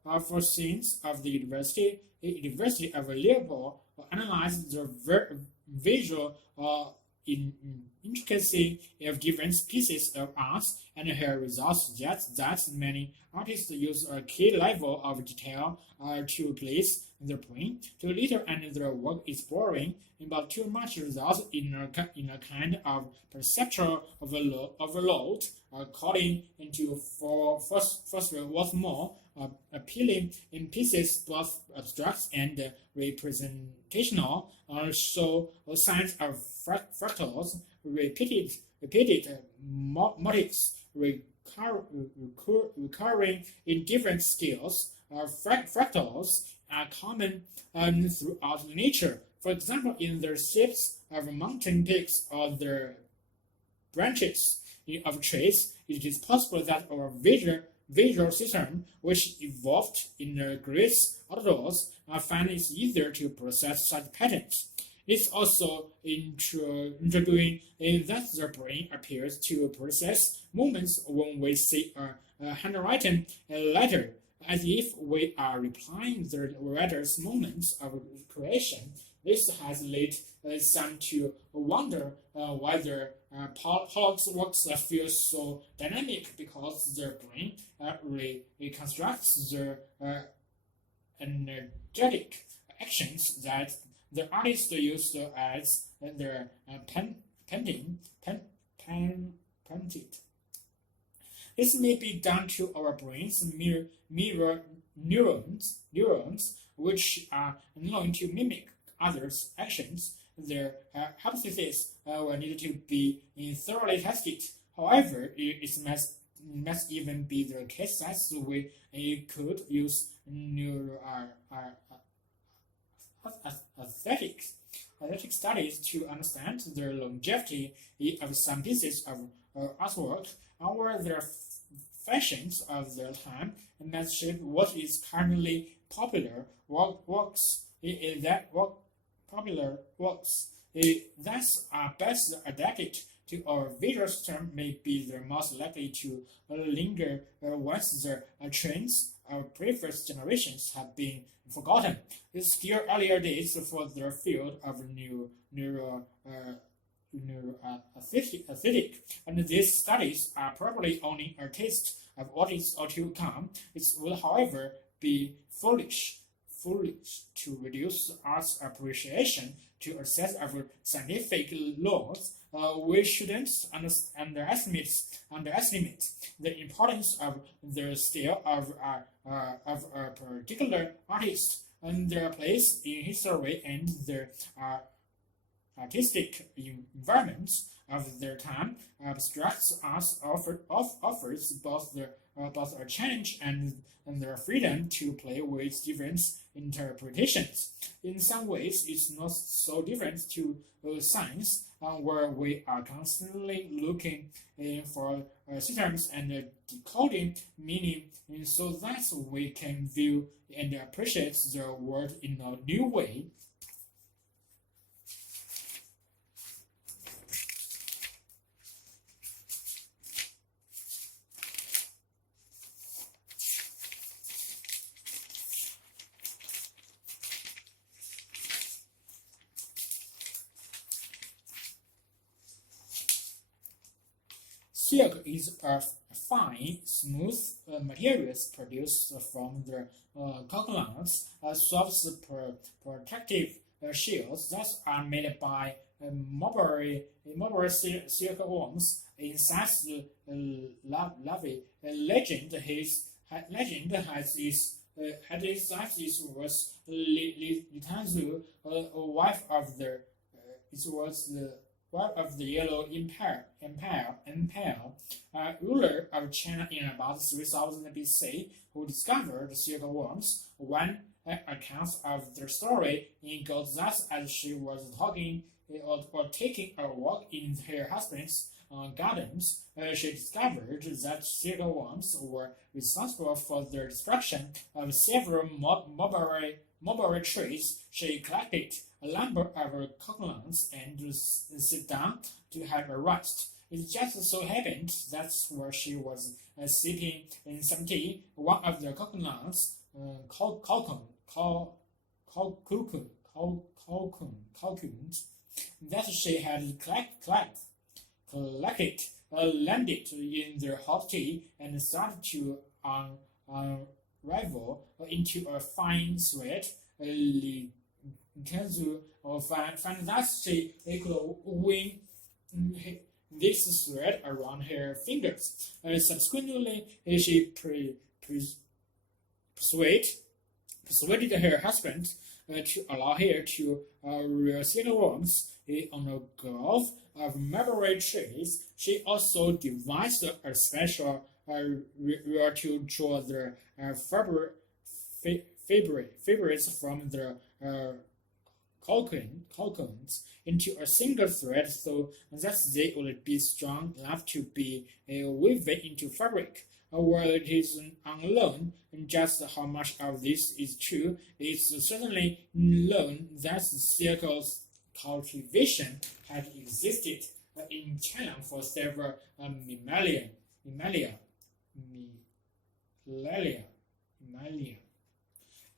Forsins of the University of Liverpool analyzed the visual intricacy of different pieces of art, and her results suggest that many artists use a key level of detail to place their point too little and their work is boring, but too much results in a kind of perceptual overload, calling into for what's more appealing in pieces both abstract and representational, show signs of fractals, repeated motifs recurring in different scales. Fractals are common throughout nature. For example, in the shapes of mountain peaks or the branches of trees, it is possible that our visual system, which evolved in the Greece outdoors, finds it easier to process such patterns. It's also intriguing that the brain appears to process movements when we see a handwritten letter, as if we are replying the writer's moments of creation. This has led some to wonder whether Pollock's works feel so dynamic because their brain reconstructs the energetic actions that the artist used as their painted. This may be done to our brain's mirror neurons, which are known to mimic others' actions. Their hypothesis will need to be thoroughly tested. However, it must even be the case that we could use aesthetic studies to understand the longevity of some pieces of artwork or their fashions of their time, and that shape what is currently popular works. Popular works that are best adapted to our visual system may be the most likely to linger once the trends of previous generations have been forgotten. It's still earlier days for the field of neuroaesthetic, and these studies are probably only a taste of what is to come. It will, however, be foolish to reduce art's appreciation to a set of scientific laws. We shouldn't underestimate the importance of the style of a particular artist and their place in history and the artistic environments of their time. Abstract art offers both a challenge and the freedom to play with different interpretations. In some ways, it's not so different to science, where we are constantly looking for systems and decoding meaning so that we can view and appreciate the world in a new way. Silk is a fine, smooth material produced from the coconuts, soft protective shells that are made by mulberry silkworms. In such larvae, legend has its was Litanzu, wife of the Yellow Empire, ruler of China in about 3000 BC, who discovered silkworms. One account of the story goes thus: as she was talking or taking a walk in her husband's gardens, she discovered that silkworms were responsible for the destruction of several mulberry trees. She collected a number of coconuts and sit down to have a rest. It just so happened that where she was sipping some tea, one of the coconuts, cocoons that she had collected collected, landed in their hot tea, and started to unravel into a fine thread. Kenzu found that she could win this thread around her fingers. Subsequently, she persuaded her husband to allow her to rear silkworms on a grove of mulberry trees. She also devised a special reel to draw the fibers from the cocoons into a single thread so that they would be strong enough to be woven into fabric. While it is unknown just how much of this is true, it's certainly known that silk cultivation had existed in China for several millennia.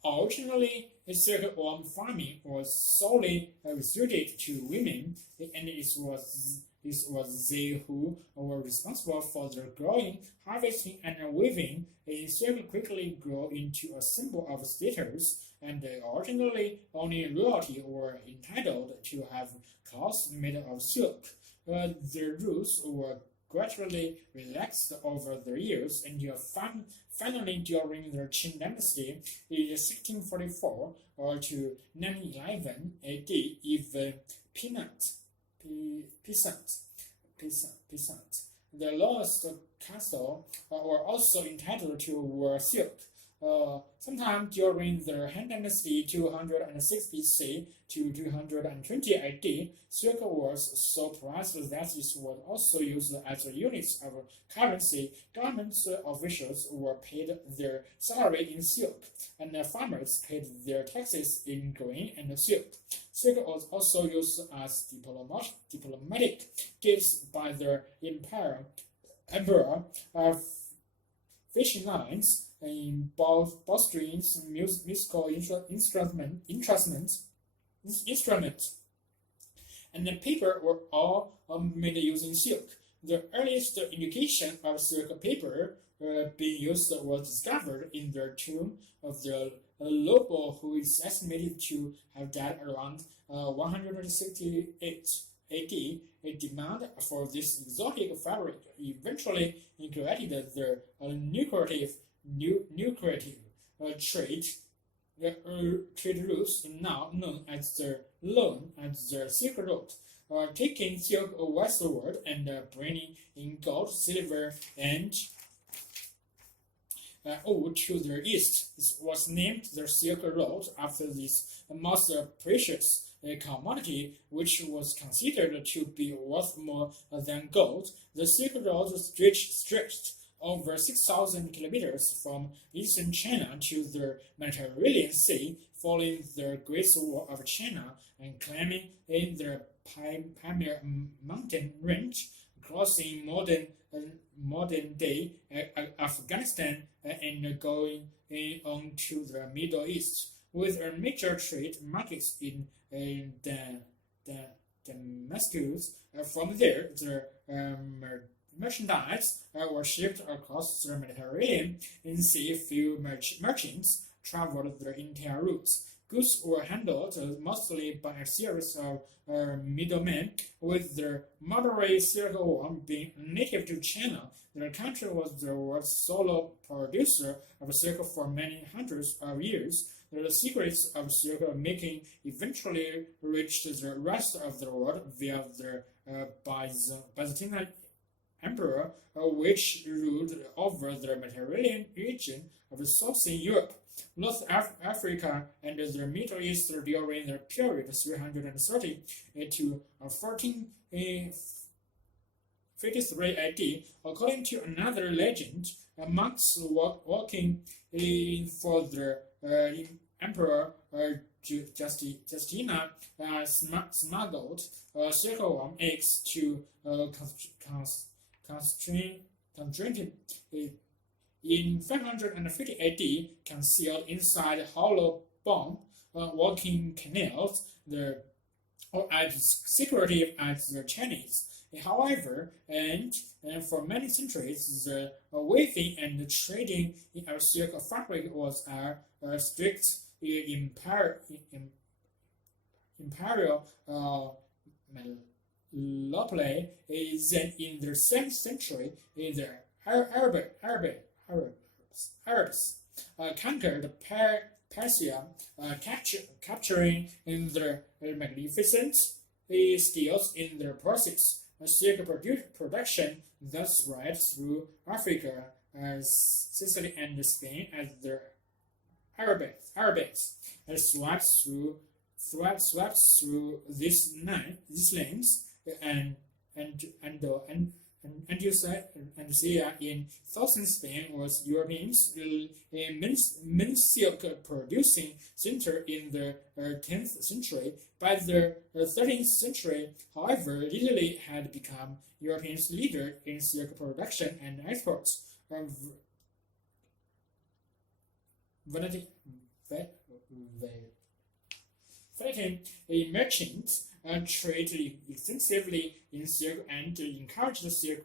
Originally, silkworm farming was solely restricted to women, and it was they who were responsible for the growing, harvesting, and weaving. Silk quickly grew into a symbol of status, and originally only royalty were entitled to have clothes made of silk. The rules were gradually relaxed over the years until finally during the Qing Dynasty in 1644 to 911 AD, even peasants. The lowest castle were also entitled to wear silk. Sometime during the Han Dynasty 260 BC to 220 AD, silk was so prized that it was also used as a unit of currency. Government officials were paid their salary in silk, and farmers paid their taxes in grain and silk. Silk was also used as diplomatic gifts by the emperor. Fishing lines in bowstrings, musical instruments, and the paper were all made using silk. The earliest indication of silk paper being used was discovered in the tomb of the Lobo, who is estimated to have died around 168 AD. A demand for this exotic fabric eventually created the lucrative trade routes now known as the Loan and the Silk Road, taking silk westward and bringing in gold, silver, and wood to the east. This was named the Silk Road after this most precious commodity, which was considered to be worth more than gold. The Silk Road stretched over 6,000 kilometers from eastern China to the Mediterranean Sea, following the Great Wall of China and climbing in the Pamir mountain range, crossing modern-day Afghanistan and going on to the Middle East, with a major trade markets in Damascus. From there, the merchandise were shipped across the Mediterranean Sea. Few merchants traveled the entire route. Goods were handled mostly by a series of middlemen, with the mulberry silkworm being native to China. The country was the world's sole producer of silk for many hundreds of years. The secrets of silk making eventually reached the rest of the world via the Byzantine Emperor, which ruled over the Mediterranean region of southern Europe, North Africa, and the Middle East during the period 330 to 1453 AD. According to another legend, monks working for the Emperor Justina smuggled silkworm eggs to constrained in 550 AD, concealed inside hollow bone walking canals, or as secretive as the Chinese. However, and for many centuries, the weaving and trading in a silk fabric was a strict imperial monopoly. Then in the 7th century, the Arabs conquered Persia, capturing their magnificent skills in their process. Silk production thus spread through Africa, Sicily, and Spain as the Arabs swept through these lands and Andalusia in southern Spain was Europeans' main silk producing center in the 10th century. By the 13th century, however, Italy had become Europeans' leader in silk production and exports. Merchants traded extensively in silk and encouraged silk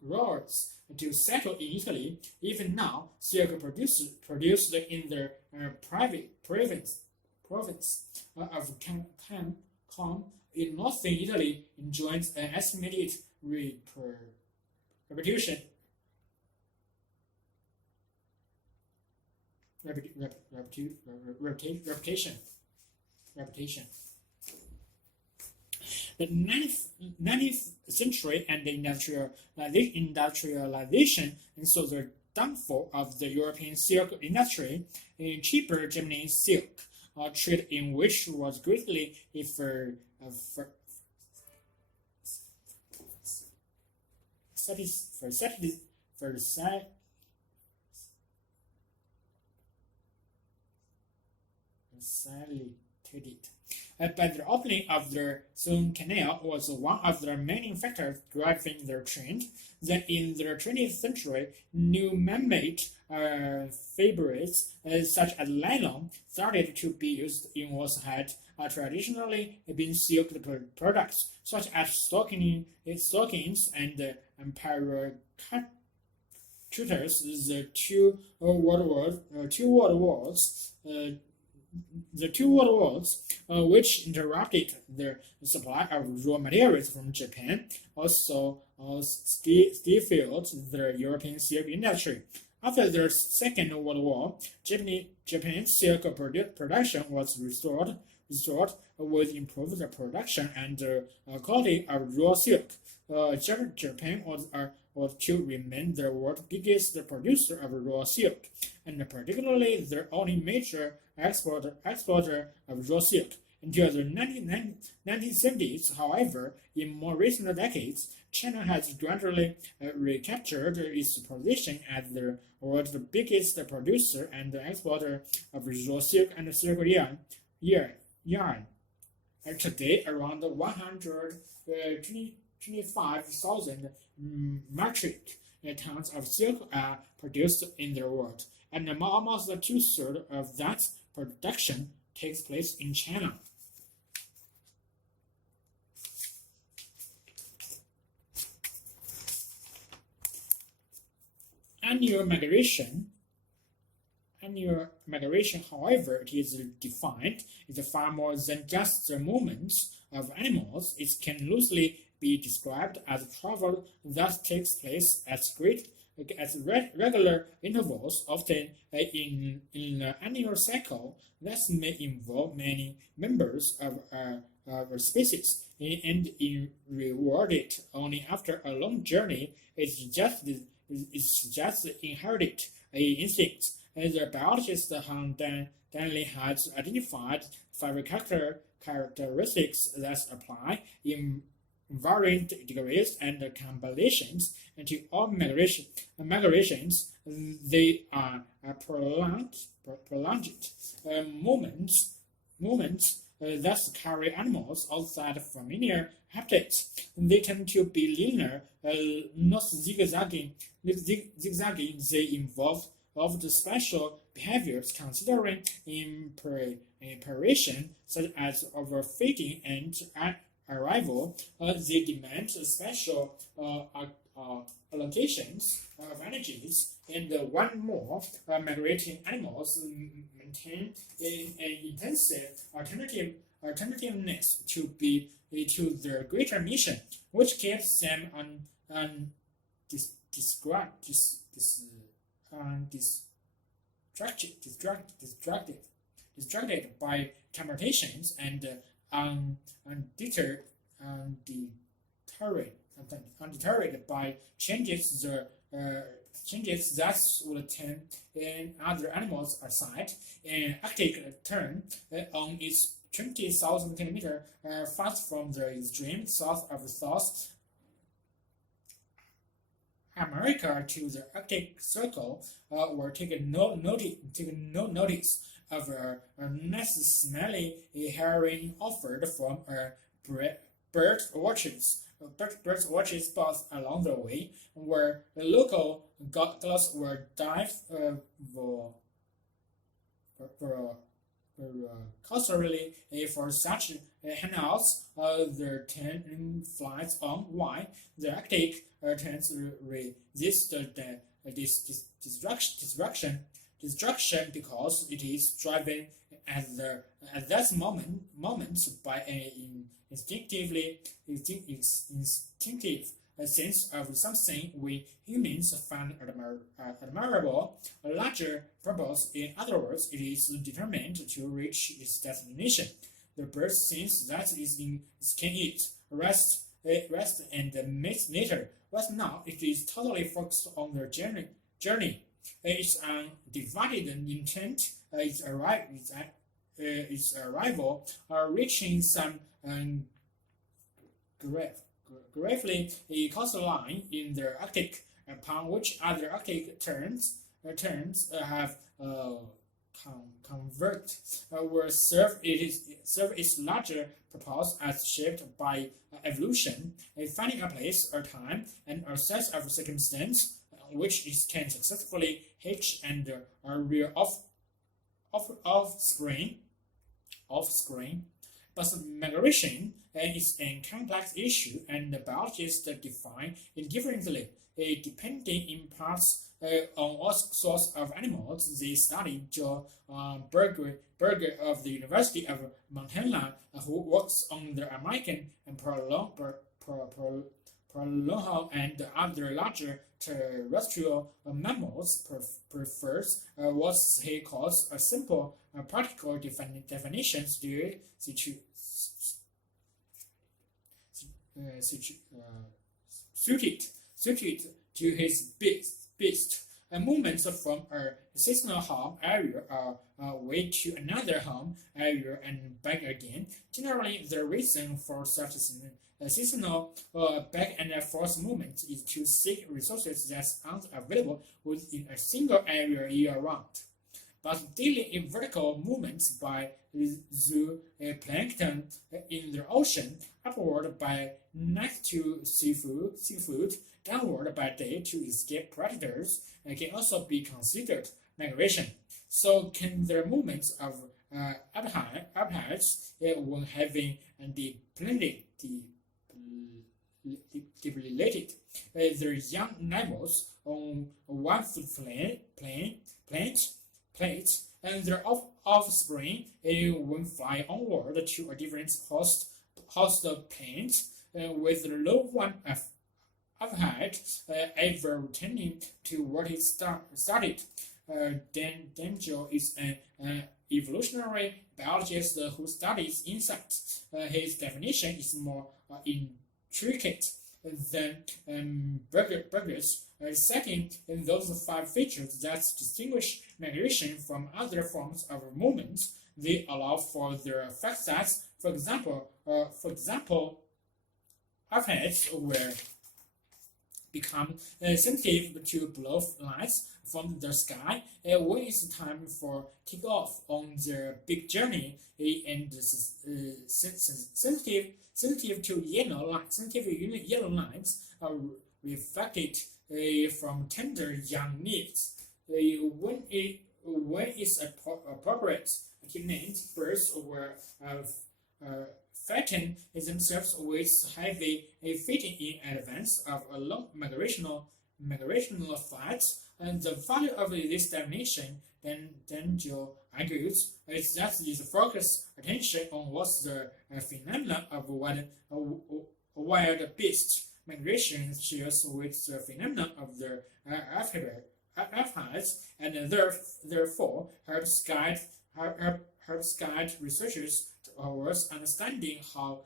growers to settle in Italy. Even now, silk produced in the private province of Canton in northern Italy enjoys an estimated reputation. The 19th century and the industrialization and so the downfall of the European silk industry, cheaper Japanese silk trade in which was greatly facilitated. But the opening of the Suez Canal was one of the main factors driving the trend. Then in the 20th century, new man-made fabrics such as nylon started to be used in what had traditionally been silk products, such as stockings and parachuters. The two world wars, which interrupted the supply of raw materials from Japan, also stifled the European silk industry. After the Second World War, Japan's silk production was restored with improved production and quality of raw silk. Japan was to remain the world's biggest producer of raw silk, and particularly the only major exporter of raw silk. Until the 1970s, however, in more recent decades, China has gradually recaptured its position as the world's biggest producer and exporter of raw silk and silk yarn. Today, around 125,000 metric tons of silk are produced in the world, and almost 2/3 of that production takes place in China. Annual migration, however, it is defined as far more than just the movements of animals. It can loosely be described as travel that takes place at regular intervals, often in an annual cycle that may involve many members of a species, and is rewarded only after a long journey. It's just inherited instinct. The biologist Han Danley has identified 5 characteristics that apply in varying degrees and combinations to all migrations. They are prolonged movements that carry animals outside familiar habitats. They tend to be linear, not zigzagging. They involve the special behaviors considering imperation, such as overfeeding and arrival, they demand special allocations of energies, and one more migrating animals maintain an intensive alternativeness to their greater mission, which keeps them distracted by temptations and undeterred by changes that would turn other animals aside. An Arctic turn on its 20,000 kilometer fast from the extreme south of South America to the Arctic Circle were taken no notice of a necessarily herring offered from bird watchers both along the way, where the local gullets were dive culturally for such hangouts. Their 10 flights on why the Arctic turns resist this destruction because it is driven at that moment by an instinctive sense of something we humans find admirable, a larger purpose. In other words, it is determined to reach its destination. The bird thinks that it can eat, rest and mate later, but now it is totally focused on their journey. Its undivided intent is its arrival, reaching some gravely a coastline in the Arctic, upon which other Arctic turns have convert will serve its larger purpose as shaped by evolution, finding a place, a time, and a set of circumstances which it can successfully hitch and rear offspring. But migration is a complex issue, and biologists define it differently, depending in parts on what sorts of animals they study. Joe Berger of the University of Montana, who works on the American prolonged and other larger terrestrial mammals, prefers what he calls a simple practical definition suited to his beast. Movements from a seasonal home area way to another home area and back again. Generally, the reason for such seasonal back and forth movement is to seek resources that aren't available within a single area year-round. But daily vertical movements by zooplankton in the ocean, upward by night to seafood, downward by day to escape predators, can also be considered migration. So can the movements of appetites when having depleted their young mammals on 1 foot plates, and their offspring when fly onward to a different host plant with no one appetite ever returning to what it started. Daniel is an evolutionary biologist who studies insects. His definition is more intricate than Berger's, setting in those 5 features that distinguish migration from other forms of movement. They allow for their fact that, for example, appetites will become sensitive to blue lights from the sky when it's time for takeoff on their big journey, and sensitive to yellow lines are reflected from tender young leaves. When it's appropriate, he named birds fatten themselves with heavy feeding in advance of a long migrational flights, and the value of this definition, then Daniel argues, is that it focuses attention on what's the phenomenon of wild beast migration shares with the phenomenon of the amphibians, and therefore helps guide researchers towards understanding how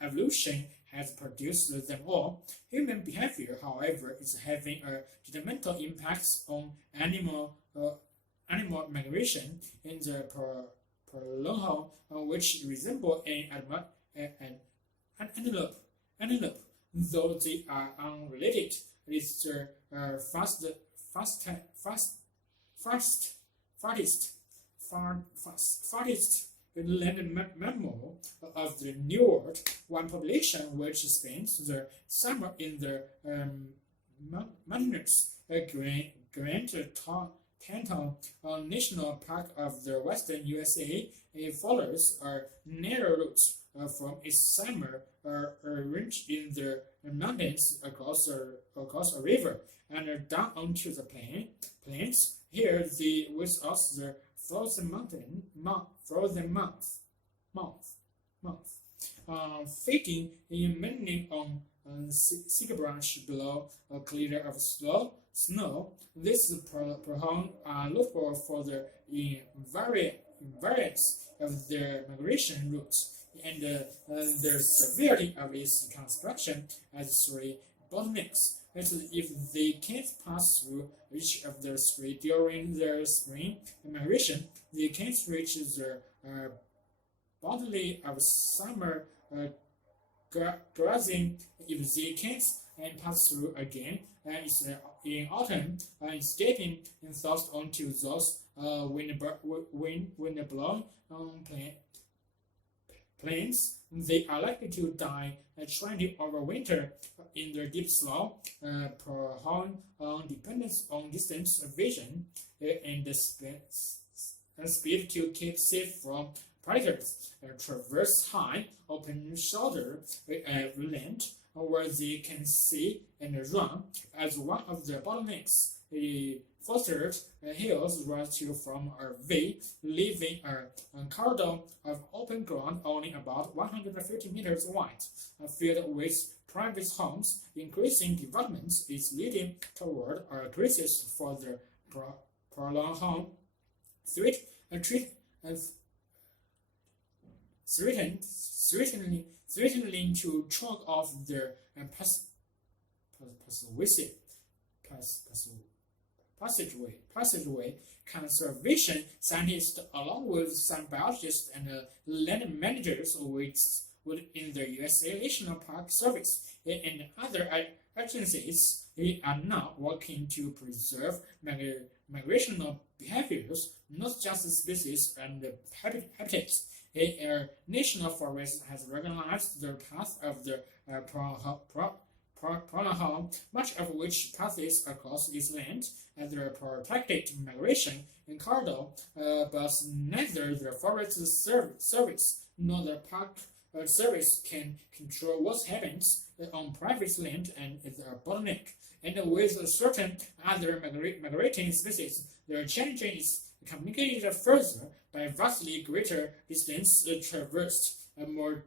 evolution has produced them all. Human behavior, however, is having a detrimental impact on animal migration in the prolonged, which resemble an antelope, though they are unrelated. It is the farthest land mammal of the New World, one population which spends the summer in the mountainous Grand Teton National Park of the western USA. It follows a narrow route from its summer range in the mountains across a river and down onto the plains. Here, the without the frozen feeding mainly on branch below a clear of snow. This prolonged notable for the invariance of their migration routes and the severity of its construction as three bottlenecks. If they can't pass through each of the three during their spring migration, they can't reach the boundary of summer grazing. If they can't pass through again, it's in autumn, escaping south onto those wind-blown plains, they are likely to die trying over winter in the deep snow, prolonged dependence on distance vision and the speed to keep safe from predators. Traverse high, open shoulder land where they can see and run as one of the bottlenecks. Fostered hills rise from a V, leaving a corridor of open ground only about 150 meters wide, filled with private homes. Increasing development is leading toward a crisis for the prolonged home threatening to choke off their passageway. Conservation scientists, along with some biologists and land managers within the USA National Park Service and other agencies, are now working to preserve migrational behaviors, not just species and habitats. A national forest has recognized the path of the prolonged, much of which passes across its land as a protected migration corridor, but neither the Forest Service nor the Park Service can control what happens on private land and is a bottleneck. And with certain other migrating species, their challenge is communicated further by vastly greater distance traversed, more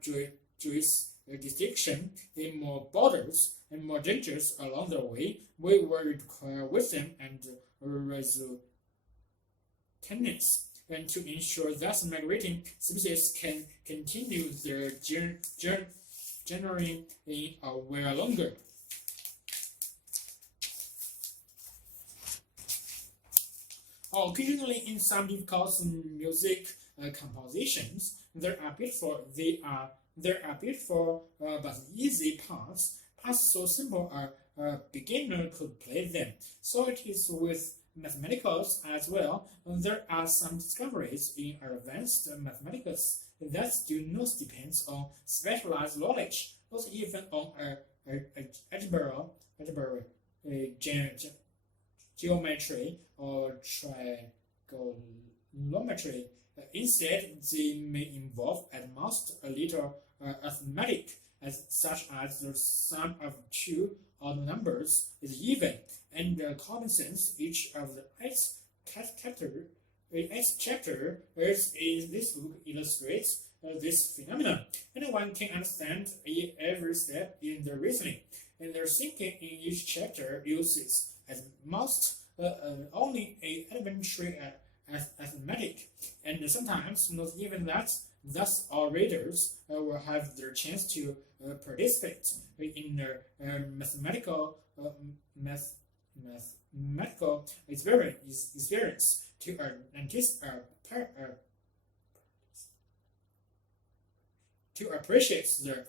jurisdiction, and more borders, and more dangers along the way. We will require wisdom and resoluteness, and to ensure that migrating species can continue their journey in a while longer. Occasionally, in some difficult music compositions, there are beautiful but easy parts so simple a beginner could play them. So it is with mathematics as well. There are some discoveries in advanced mathematics that do not depend on specialized knowledge, not even on algebra, geometry, or trigonometry. Instead, they may involve at most a little arithmetic, such as the sum of two odd numbers is even, and common sense. Each of the eight chapter in this book illustrates this phenomenon, and one can understand every step in the reasoning. And their thinking in each chapter uses at most only a elementary arithmetic, and sometimes not even that. Thus, all readers will have their chance to participate in their mathematical experience to appreciate the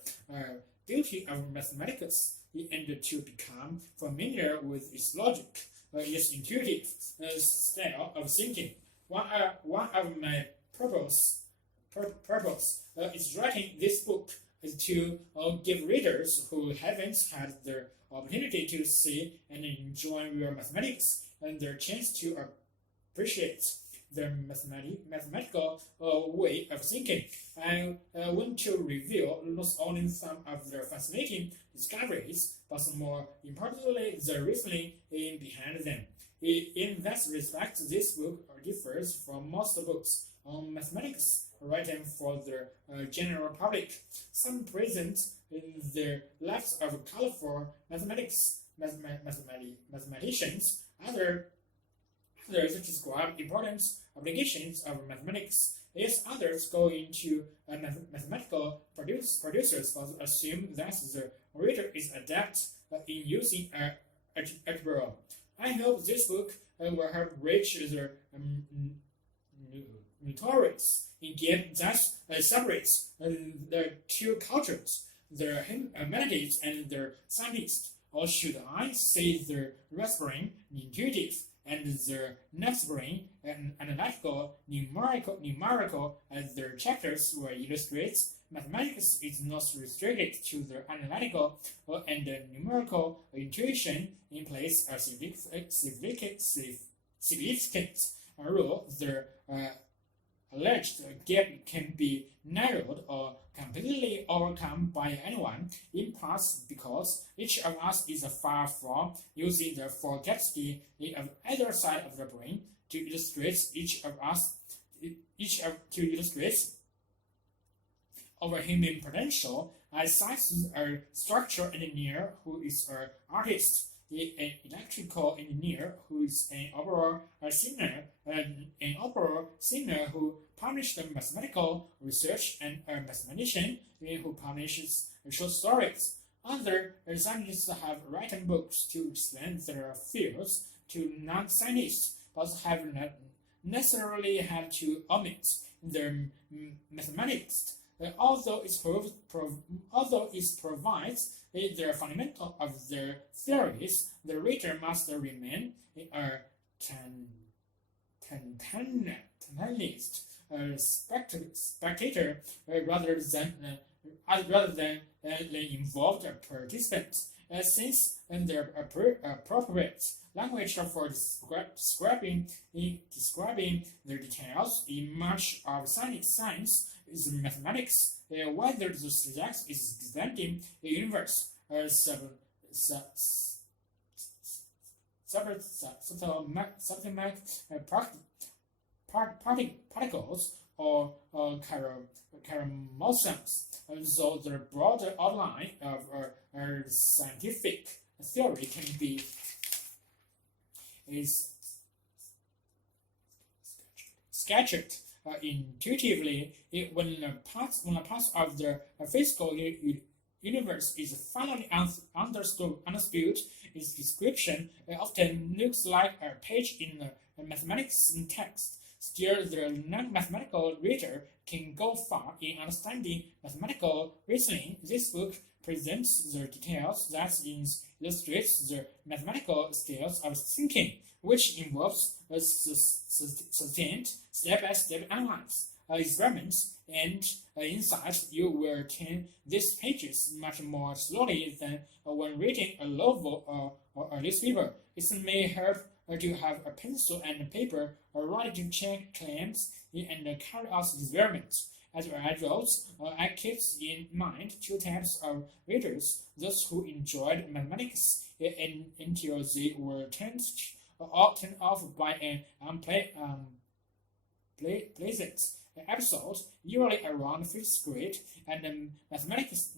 beauty of mathematics and to become familiar with its logic, its intuitive style of thinking. One of my purpose is writing this book is to give readers who haven't had the opportunity to see and enjoy real mathematics and their chance to appreciate the mathematical way of thinking. I want to reveal not only some of their fascinating discoveries, but more importantly, the reasoning behind them. In that respect, this book differs from most books on mathematics written for the general public. Some present in the lives of colorful mathematicians, others describe important applications of mathematics. Yes, others go into mathematical producers, but assume that the reader is adept in using algebra. I hope this book will help reach the notorious in game that separates the two cultures, the humanities and the scientists, or should I say the right brain, intuitive, and the left brain, analytical, numerical, as their chapters will illustrate. Mathematics is not restricted to the analytical and numerical intuition in place a significant role. The alleged gap can be narrowed or completely overcome by anyone, in part because each of us is far from using the full capacity of either side of the brain to illustrate our human potential. I cite a structural engineer who is an artist, an electrical engineer who is an opera singer, who published mathematical research, and a mathematician who publishes short stories. Other scientists have written books to explain their fields to non-scientists, but have not necessarily had to omit their mathematics. Although it provides the fundamental of their theories, the reader must remain a spectator rather than an involved participant, since the appropriate language for describing the details in much of science is mathematics. Whether the subject is extending the universe, particles, or chromosomes. So the broader outline of a scientific theory can be sketched intuitively when a part of the physical universe is finally understood. Its description often looks like a page in a mathematics text. Still, the non-mathematical reader can go far in understanding mathematical reasoning. This book presents the details that illustrates the mathematical scales of thinking, which involves sustained step-by-step analysis, experiments, and insights. You will turn these pages much more slowly than when reading a novel or a newspaper. It may help to have a pencil and paper ready to check claims and carry out experiments. As a result, I kept in mind two types of readers: those who enjoyed mathematics until they were turned off by an unpleasant episode, usually around fifth grade, and mathematics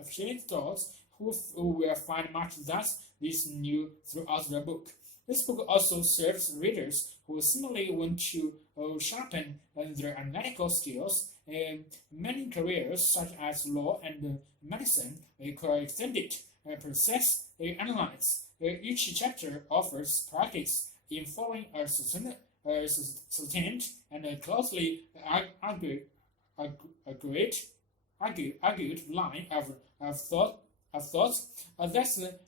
aficionados who will find much that is new throughout the book. This book also serves readers who similarly want to sharpen their analytical skills. Many careers, such as law and medicine, require extended process analysis. Each chapter offers practice in following a sustained and closely argued line of thought. Thus,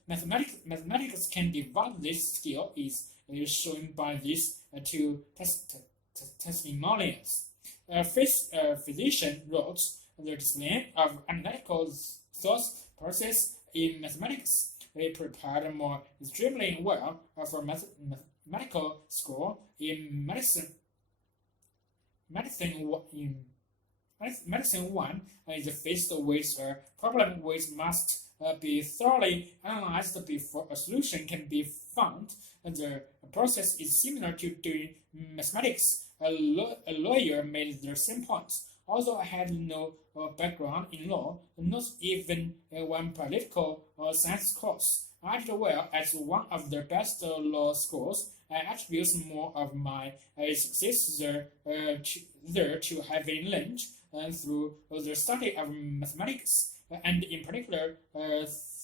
mathematics can develop this skill is shown by these two testimonials. A physician wrote, "The discipline of analytical thought process in mathematics prepared more extremely well for medical school. In medicine 1 is faced with a problem which must be thoroughly analyzed before a solution can be found. The process is similar to doing mathematics. A lawyer made the same point. Although I had no background in law, not even one political science course, I did well at one of the best law schools. I attribute more of my success there to having learned through the study of mathematics, and in particular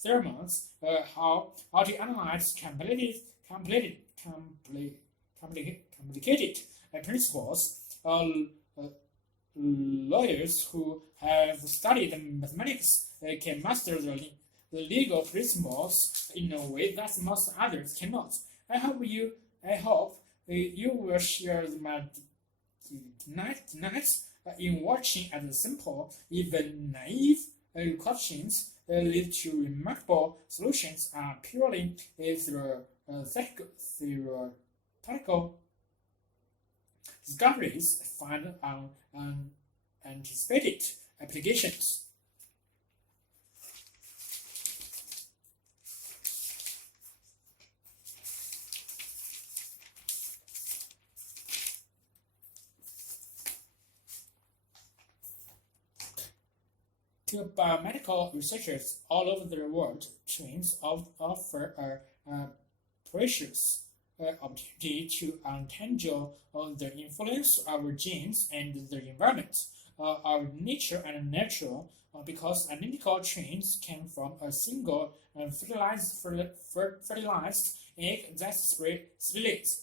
theorems, how to analyze complicated principles. Lawyers who have studied mathematics can master the legal principles in a way that most others cannot. I hope you will share my delight in watching as simple, even naive questions lead to remarkable solutions are purely theoretical discoveries find unanticipated applications. To biomedical researchers all over the world, trains offer a precious opportunity to untangle the influence of our genes and the environment, our nature and natural, because identical trains came from a single fertilized egg that splits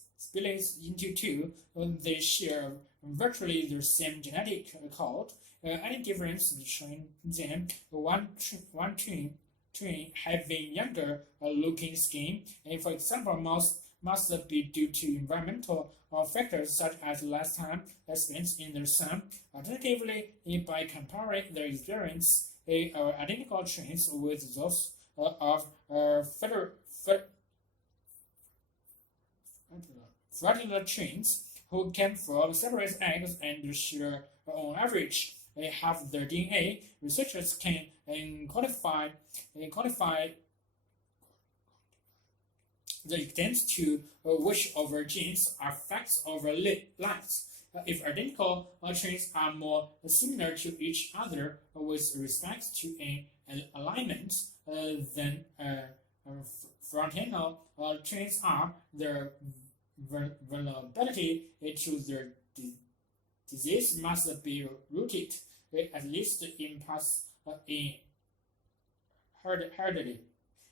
into two. They share virtually the same genetic code. Any difference between them, one twin having younger looking skin, and for example, must be due to environmental factors such as less time spent in the sun. Alternatively, by comparing their experience of identical twins with those of fertile twins who came from separate eggs and share on average have their DNA, researchers can quantify the extent to which our genes affect our lives. If identical twins are more similar to each other with respect to an alignment than fraternal twins are, their vulnerability to their disease must be rooted, at least in parts in heredity.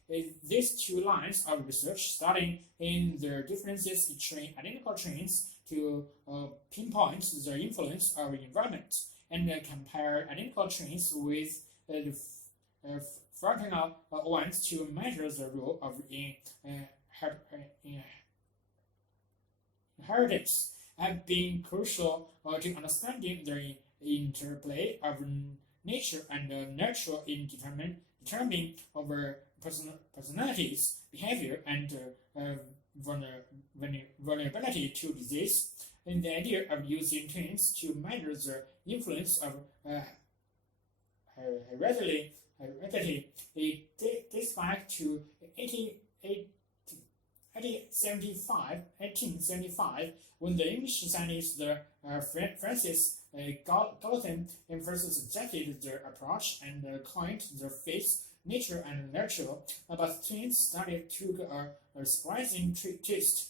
These two lines of research studying in the differences between identical twins to pinpoint the influence of environment, and compare identical twins with the fraternal ones to measure the role of inheritance, have been crucial to understanding the interplay of nature and nurture in determine our personalities, behavior, and vulnerability to disease. And the idea of using twins to measure the influence of heredity it dates back to 1875, when the English scientist Francis Galton first suggested their approach and coined the phrase nature and nurture. But twins study took a surprising twist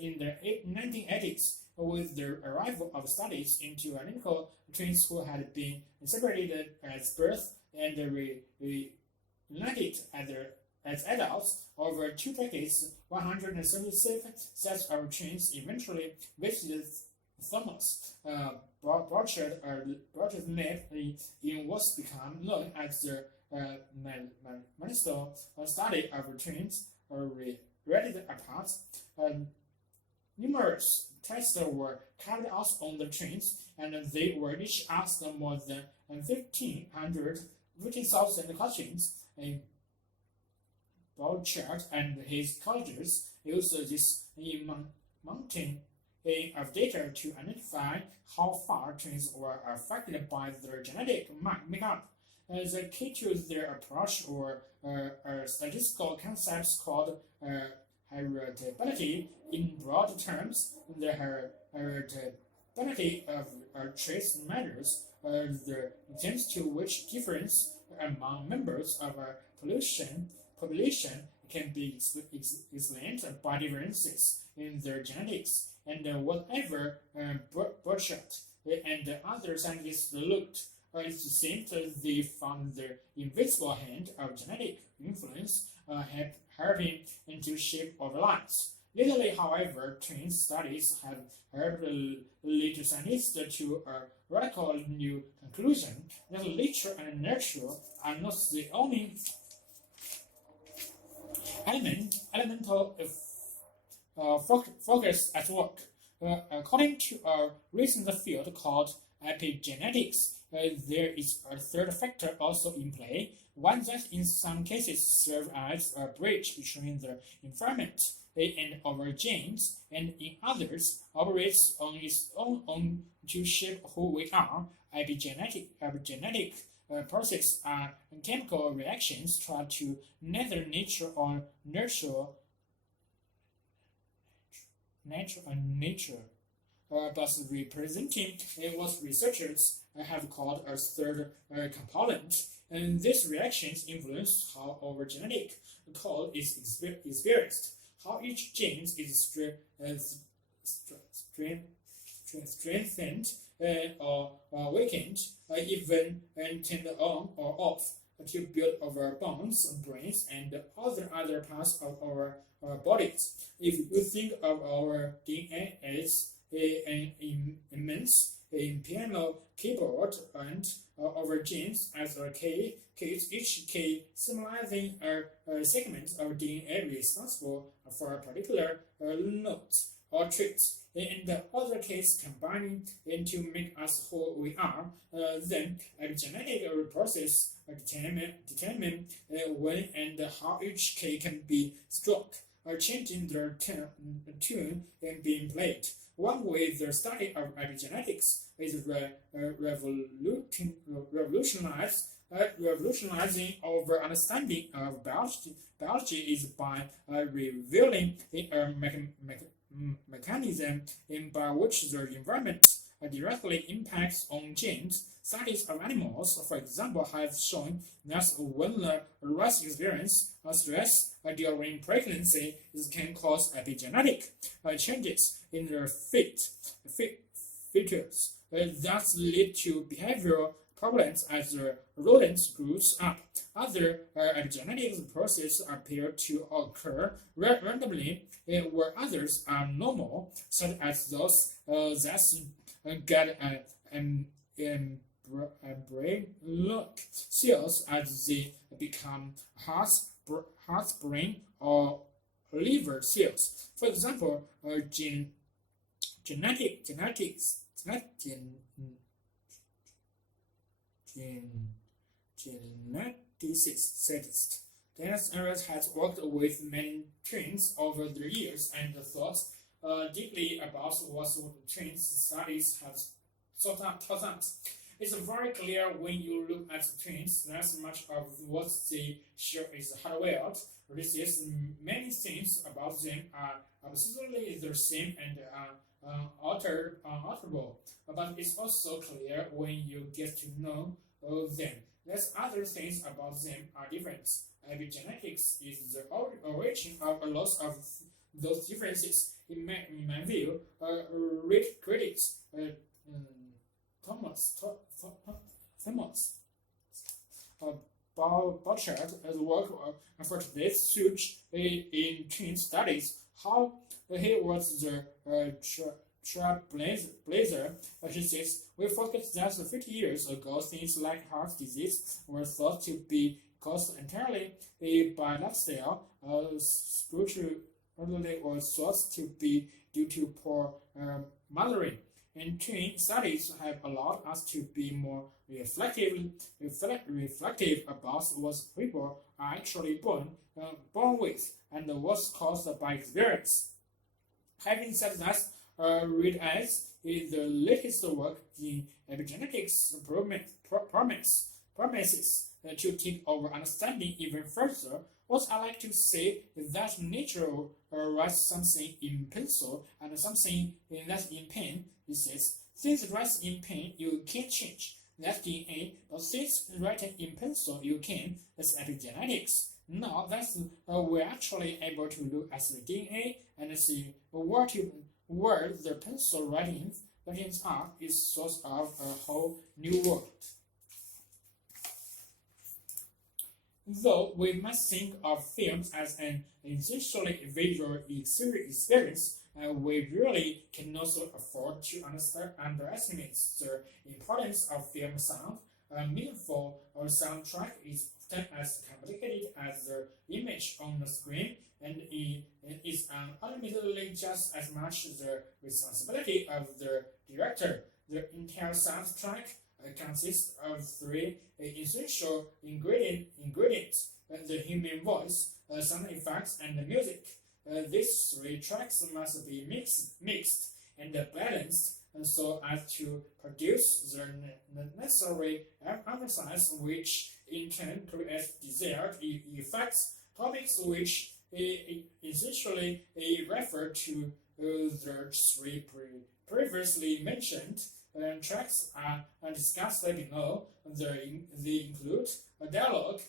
in the 1980s with the arrival of studies into identical twins who had been separated at birth and reunited as adults. Over 2 decades, 177 sets of twins eventually visited Thomas Burchard's lab in what's become known as the Manistol study of twins read apart. Numerous tests were carried out on the twins, and they were each asked more than 50,000 questions. Burchard and his colleagues used this mountain of data to identify how far twins were affected by their genetic makeup. The key to their approach were statistical concepts called heritability. In broad terms, the heritability of trace measures the extent to which difference among members of a population can be explained by differences in their genetics. And whatever Burchard and other scientists looked, it seemed they found the invisible hand of genetic influence helping to shape our lives. Lately, however, twin studies have helped lead scientists to a radical new conclusion that nature and nurture are not the only elemental focus at work. According to a recent field called epigenetics, there is a third factor also in play, one that in some cases serves as a bridge between the environment and our genes, and in others operates on its own to shape who we are. Epigenetic processes are chemical reactions try to neither nature or nurture but representing what researchers have called a third component. And these reactions influence how our genetic code is experienced, how each gene is strengthened or weakened, even turned on or off to build our bones, brains, and other parts of our bodies. If you think of our DNA as an immense piano keyboard and our genes as a key, each key symbolizing a segment of DNA responsible for a particular note or trait, and the other keys combining to make us who we are. Then a genetic process determine when and how each key can be struck, changing their tune and being played. One way the study of epigenetics is revolutionizing our understanding of biology is by revealing a mechanism by which the environment directly impacts on genes. Studies of animals, for example, have shown that when the rats experience stress during pregnancy, it can cause epigenetic changes in their features that lead to behavioral problems as the rodent grows up. Other epigenetic processes appear to occur randomly, where others are normal, such as those that get brain look cells as they become heart, brain, or liver cells. For example, genetic sadist. Dennis Arias has worked with many trains over the years and thought deeply about what train studies have taught us. It's very clear when you look at trains that much of what they share is hardwired. This is many things about them are absolutely the same and alterable. But it's also clear when you get to know them that other things about them are different. Epigenetics is the origin of a lot of those differences. In my view, read critics Thomas Bouchard as work for today's huge in train studies. How he was the trailblazer. He says, we forget that 50 years ago things like heart disease were thought to be caused entirely by lifestyle. Spiritually was thought to be due to poor mothering. And train studies have allowed us to be more reflective about what people are actually born with and what's caused by experience. Having said that, Read as is the latest work in epigenetics promises to take our understanding even further. What I like to say is that nature writes something in pencil and something that's in pen. It says, things written in pen you can't change. That's DNA, but things written in pencil you can. That's epigenetics. Now that we're actually able to look at the DNA and see where the pencil writings are is source of a whole new world. Though we must think of films as an essentially visual experience, we really cannot afford to underestimate the importance of film sound. A meaningful soundtrack is often as complicated as the image on the screen, and it is ultimately just as much the responsibility of the director. The entire soundtrack consists of three essential ingredients: the human voice, sound effects, and the music. These three tracks must be mixed and balanced so as to produce the necessary emphasis, which in turn creates desired effects. Topics which essentially refer to the three previously mentioned tracks are discussed below. They include a dialogue,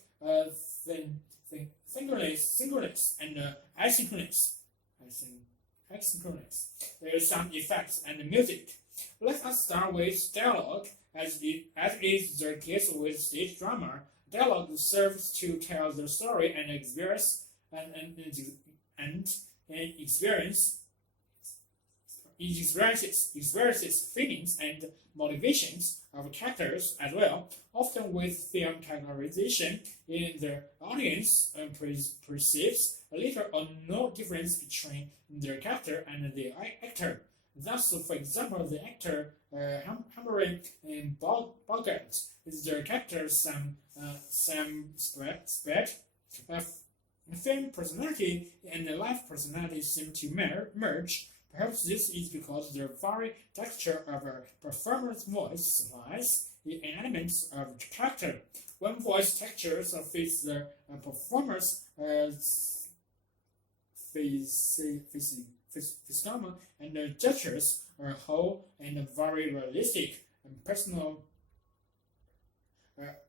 synchronous, and asynchronous. Sound effects and music. Let us start with dialogue. As is the case with stage drama, dialogue serves to tell the story and experiences feelings and motivations of characters as well. Often with film characterization, the audience perceives little or no difference between the character and the actor. Thus, for example, the actor Humphrey Bogart is the character Sam Spade. Film personality and life personality seem to merge. Perhaps this is because the very texture of a performer's voice supplies the elements of the character. When voice textures fits the performer's physiognomy and gestures are whole and very realistic and personal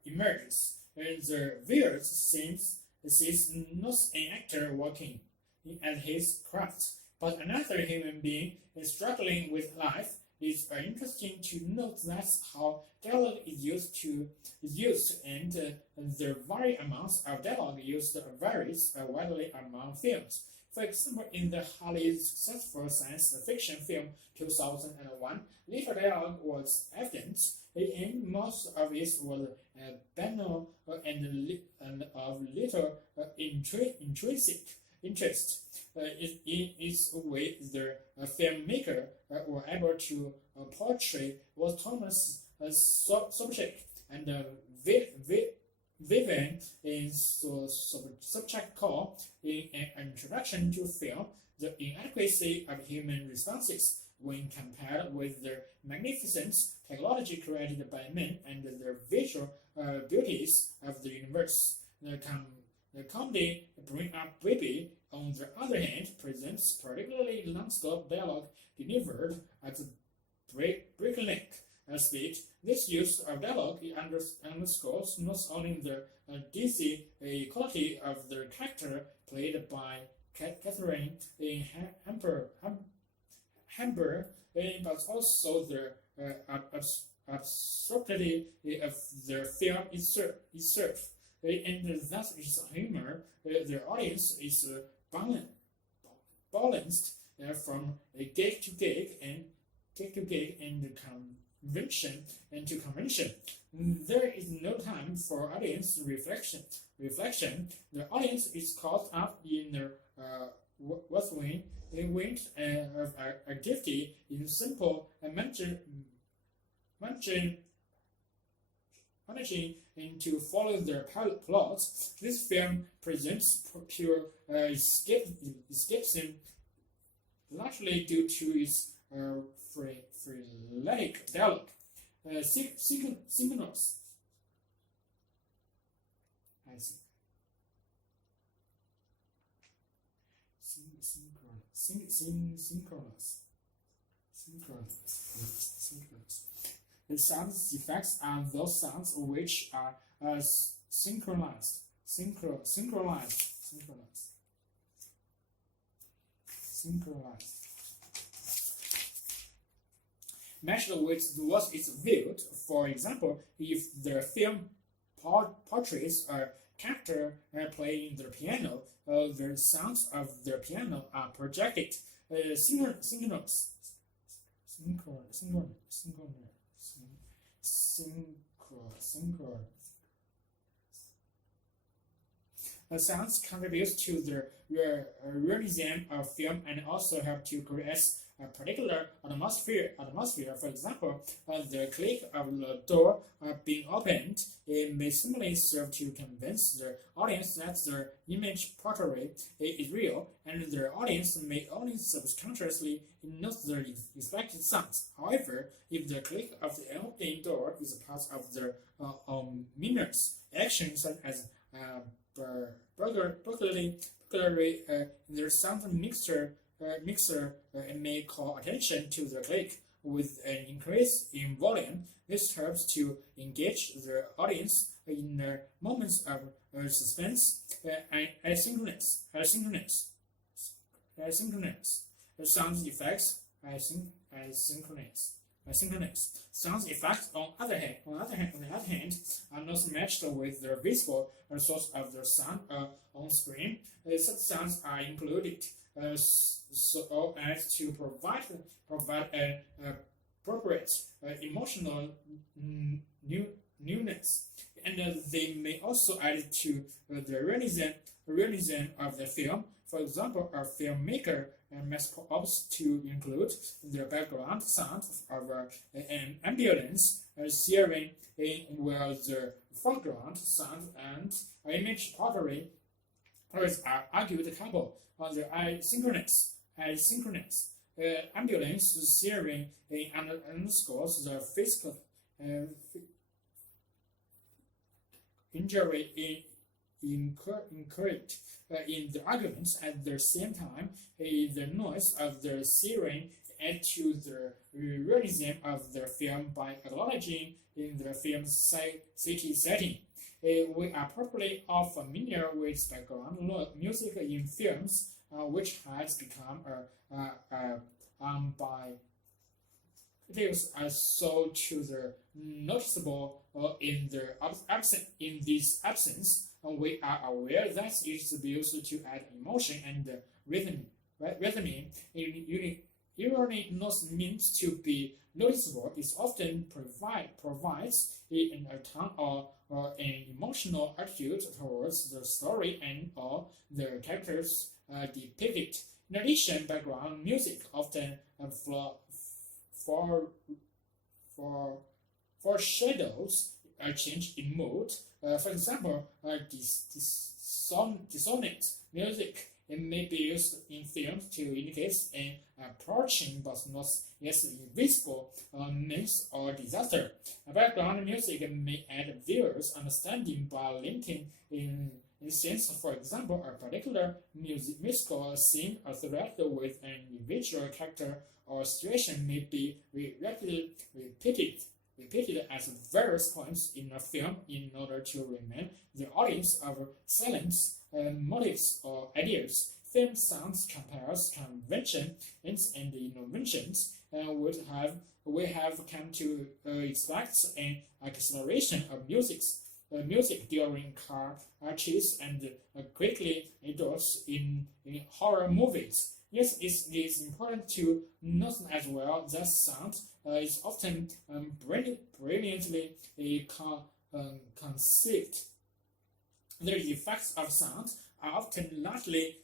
emerges. And the viewer sees not an actor working at his craft, but another human being is struggling with life. It's interesting to note that's how dialogue is used, and the very amounts of dialogue used varies widely among films. For example, in the highly successful science fiction film 2001, little dialogue was evident, and most of it was banal and of little intrinsic interest. In its way, the filmmaker were able to portray what Thomas subject and Vivian in subject call in an introduction to film the inadequacy of human responses when compared with the magnificent technology created by men and the visual beauties of the universe. The comedy Bring Up Baby, on the other hand, presents particularly non-stop dialogue delivered at breakneck speed. This use of dialogue underscores not only the dizzy quality of the character played by Catherine in Hamburg, but also the absurdity of the film itself. And thus its humor, the audience is balanced from gig to gig and convention and to convention. There is no time for audience reflection. The audience is caught up in the whirlwind of activity in simple and managing and to follow their plots. This film presents pure escapism, largely due to its frenetic dialogue. Synchronous. The sound effects are those sounds which are synchronized. Matched with what is viewed. For example, if the film portrays a character playing the piano, the sounds of the piano are projected. Synchronous. The sounds contribute to the realism of film and also help to create a particular atmosphere. For example, the click of the door being opened, it may simply serve to convince the audience that the image portrayed is real, and the audience may only subconsciously note the expected sounds. However, if the click of the opening door is part of the ominous action, such as burglary, the sound mixer may call attention to the click with an increase in volume. This helps to engage the audience in moments of suspense. Asynchronous. Sound effects. Asynchronous. Sound effects, on the other hand, are not matched with the visible source of the sound on screen. Such sounds are included so as to provide an appropriate emotional newness, and they may also add to the realism of the film. For example, a filmmaker must opt to include the background sound of an ambulance siren while the foreground sound and image portrait are arguable. The asynchronous ambulance siren underscores the physical injury incurred in the arguments. At the same time, the noise of the siren adds to the realism of the film by acknowledging in the film's city setting. We are probably all familiar with background music in films, which has become by videos so to the noticeable in this absence. We are aware that it is used to add emotion and rhythm. Irony not meant to be noticeable. It often provides a tone or an emotional attitude towards the story and or the characters depicted. In addition, background music often foreshadows change in mood. For example, dissonant music, it may be used in films to indicate an approaching but not yet visible menace or disaster. Background music may aid viewers' understanding by linking in scenes. For example, a particular musical scene or threat with an individual character or situation may be repeated at various points in a film in order to remind the audience of salient motives or ideas. Film sounds compares conventions and innovations, and we have come to expect an acceleration of music during car chase and quickly adults in horror movies. Yes, it is important to note as well that sound is often brilliantly conceived. The effects of sound are often largely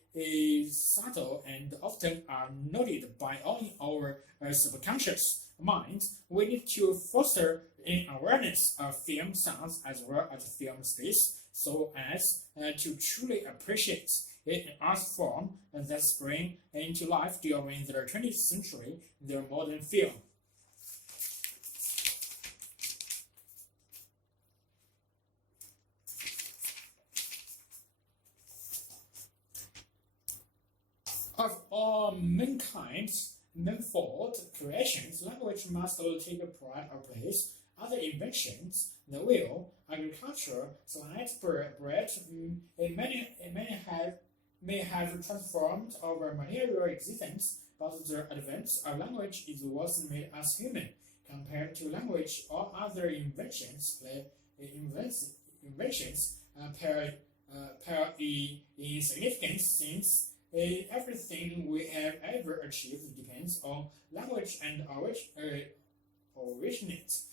subtle and often are noted by only our subconscious mind. We need to foster an awareness of film sounds as well as film space, so as to truly appreciate an art form that sprang into life during the 20th century, the modern film. Of all mankind's manifold creations, language must take a pride of place. Other inventions, the wheel, agriculture, science, bread, may have transformed our material existence, but the advance of language is what made us human. Compared to language, all other inventions pale in significance, since everything we have ever achieved depends on language and originates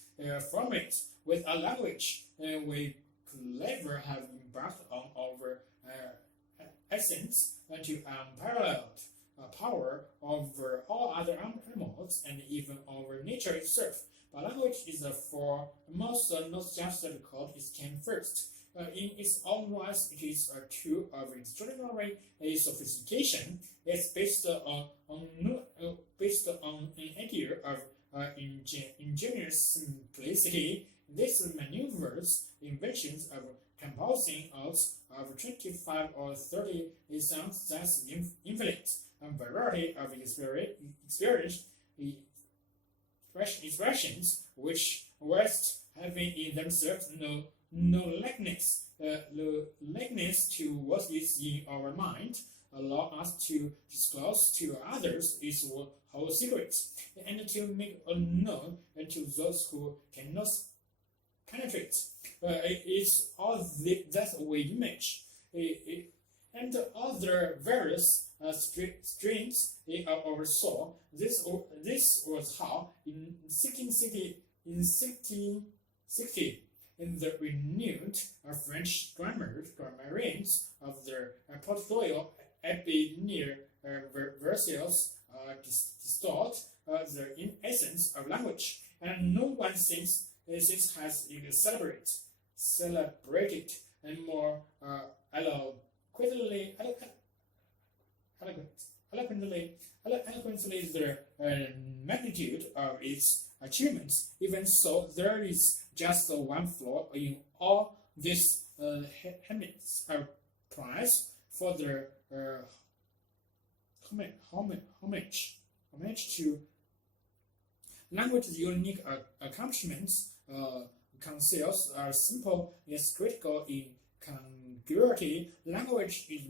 from it. With a language, we could never have embarked on our essence to unparalleled power over all other animals and even over nature itself. But language is foremost, not just because it came first. In its own right, it is a tool of extraordinary sophistication. It's based on an idea of ingenious simplicity. This maneuvers inventions of composing out of 25 or 30 sounds that's infinite a variety of expressions which rest having in themselves no likeness to what is in our mind, allow us to disclose to others its whole secrets, and to make unknown to those who cannot penetrate. It's all that we image, and other various strings in our soul. This was how in 1660, in the renowned French grammarians of their portfolio Abbé near Versailles distort the essence of language, and no one since has celebrated and more eloquently the magnitude of its achievements. Even so, there is just one flaw in all these prize for the homage to language's unique accomplishments. Conceals are simple yet critical in congruity. Language is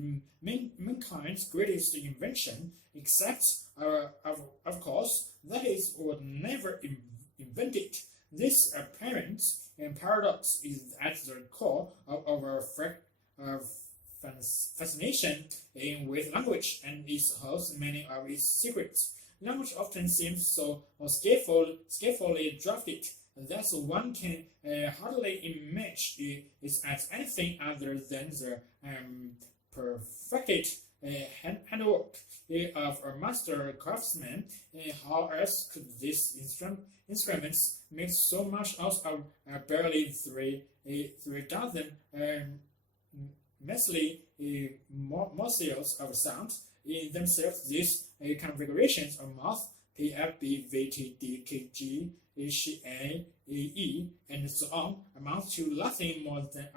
mankind's greatest invention, except, of course, that it was never invented. This apparent paradox is at the core of our fascination with language, and it holds many of its secrets. Language often seems so skillfully drafted that one can hardly imagine it as anything other than the perfected handwork of a master craftsman. How else could these instruments make so much out of barely three dozen measly molecules of sound? In themselves, these configurations of mouth, P, F, B, V, T, D, K, G, H, A, E, and so on, amount to nothing more than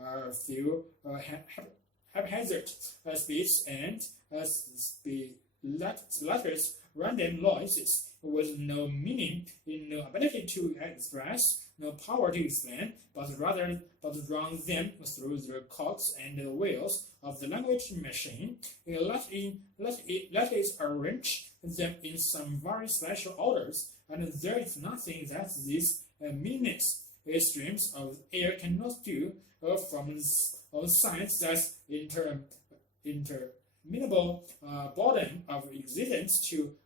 a few haphazard speech and letters, random noises with no meaning, no ability to express, no power to explain, but run them through the cogs and the wheels of the language machine. Let it arrange them in some very special orders, and there is nothing that these meaningless streams of air cannot do from science that's interminable bottom of existence to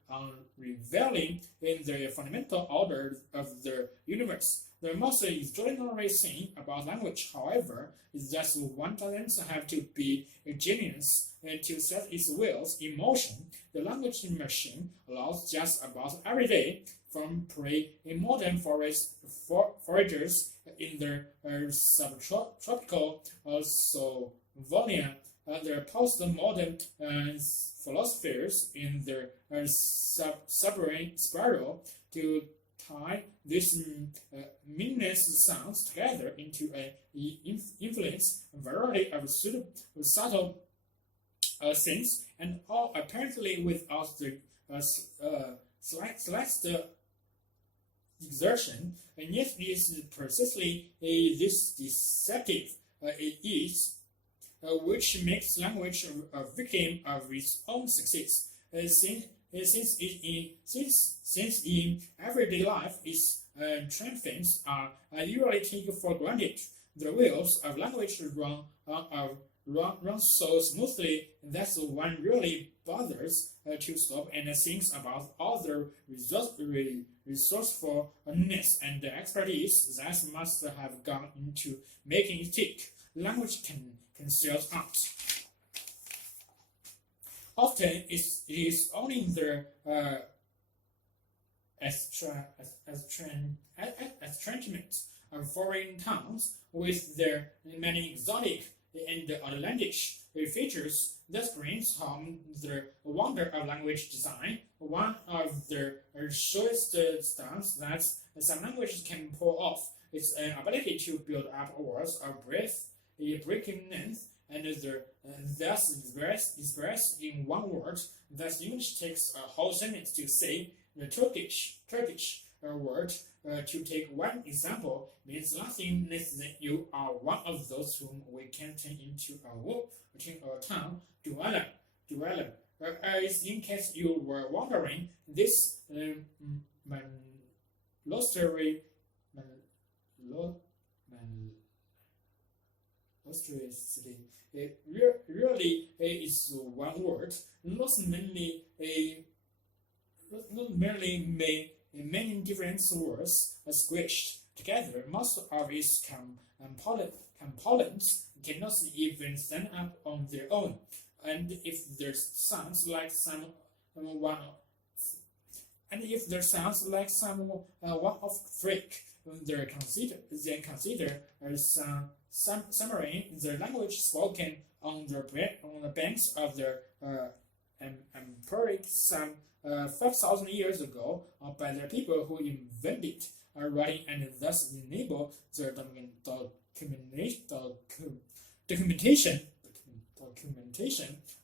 revealing in the fundamental order of the universe. The most extraordinary thing about language, however, is that one doesn't have to be a genius to set its wheels in motion. The language machine allows just about every day, from pre-modern foragers in the subtropical Savonia, the post-modern philosophers in their submarine spiral, to tie these meaningless sounds together into an influence variety of subtle things, and all apparently without the slightest exertion, and yet it is precisely this deceptive which makes language a victim of its own success. Since in everyday life its triumphs are usually taken for granted, the wheels of language run so smoothly that one really bothers to stop and think about all the resourcefulness and expertise that must have gone into making it tick. Language conceals art. Often it is only the estrangement of foreign tongues with their many exotic and outlandish features that brings home the wonder of language design. One of the surest stunts that some languages can pull off is an ability to build up words of breaking length and thus express in one word. Thus, English takes a whole sentence to say. The Turkish word, to take one example, means nothing less than you are one of those whom we can turn into a town dweller. As in case you were wondering, this it really is one word, not merely many different words squished together. Most of its components cannot even stand up on their own, and if there sounds like someone of freak, then consider summary the language spoken on the banks of the empiric some 5,000 years ago by the people who invented writing and thus enable the documentation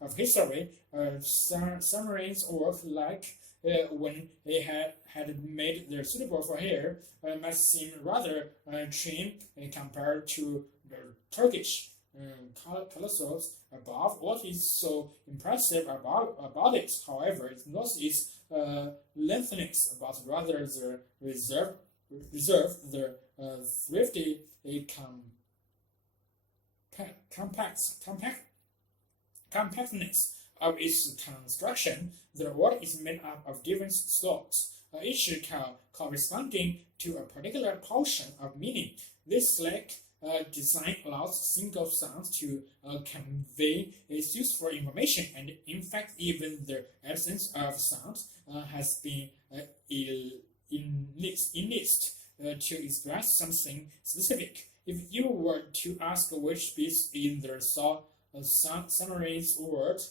of history. Summaries work like when they had made their suitable for here must seem rather trim compared to the Turkish colossals above. What is so impressive about it, however, is not its lengthiness, but rather the reserve, the thrifty, compactness of its construction. The word is made up of different slots, each corresponding to a particular portion of meaning. This slack design allows single sounds to convey its useful information, and in fact, even the absence of sound has been enlisted to express something specific. If you were to ask which bits in the summaries word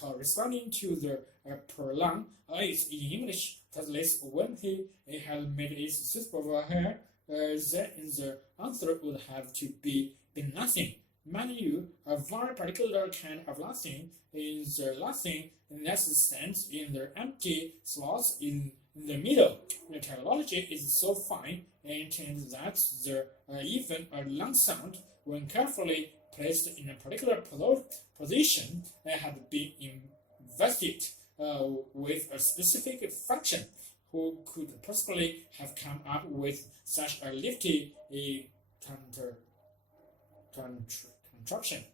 corresponding to the pronoun is in English, at least when he had made it suitable for her, then the answer would have to be nothing. Mind you, a very particular kind of nothing is the nothing that stands in the empty slots in the middle. The technology is so fine and that even a long sound, when carefully placed in a particular position, had been invested with a specific function. Who could possibly have come up with such a nifty contraption?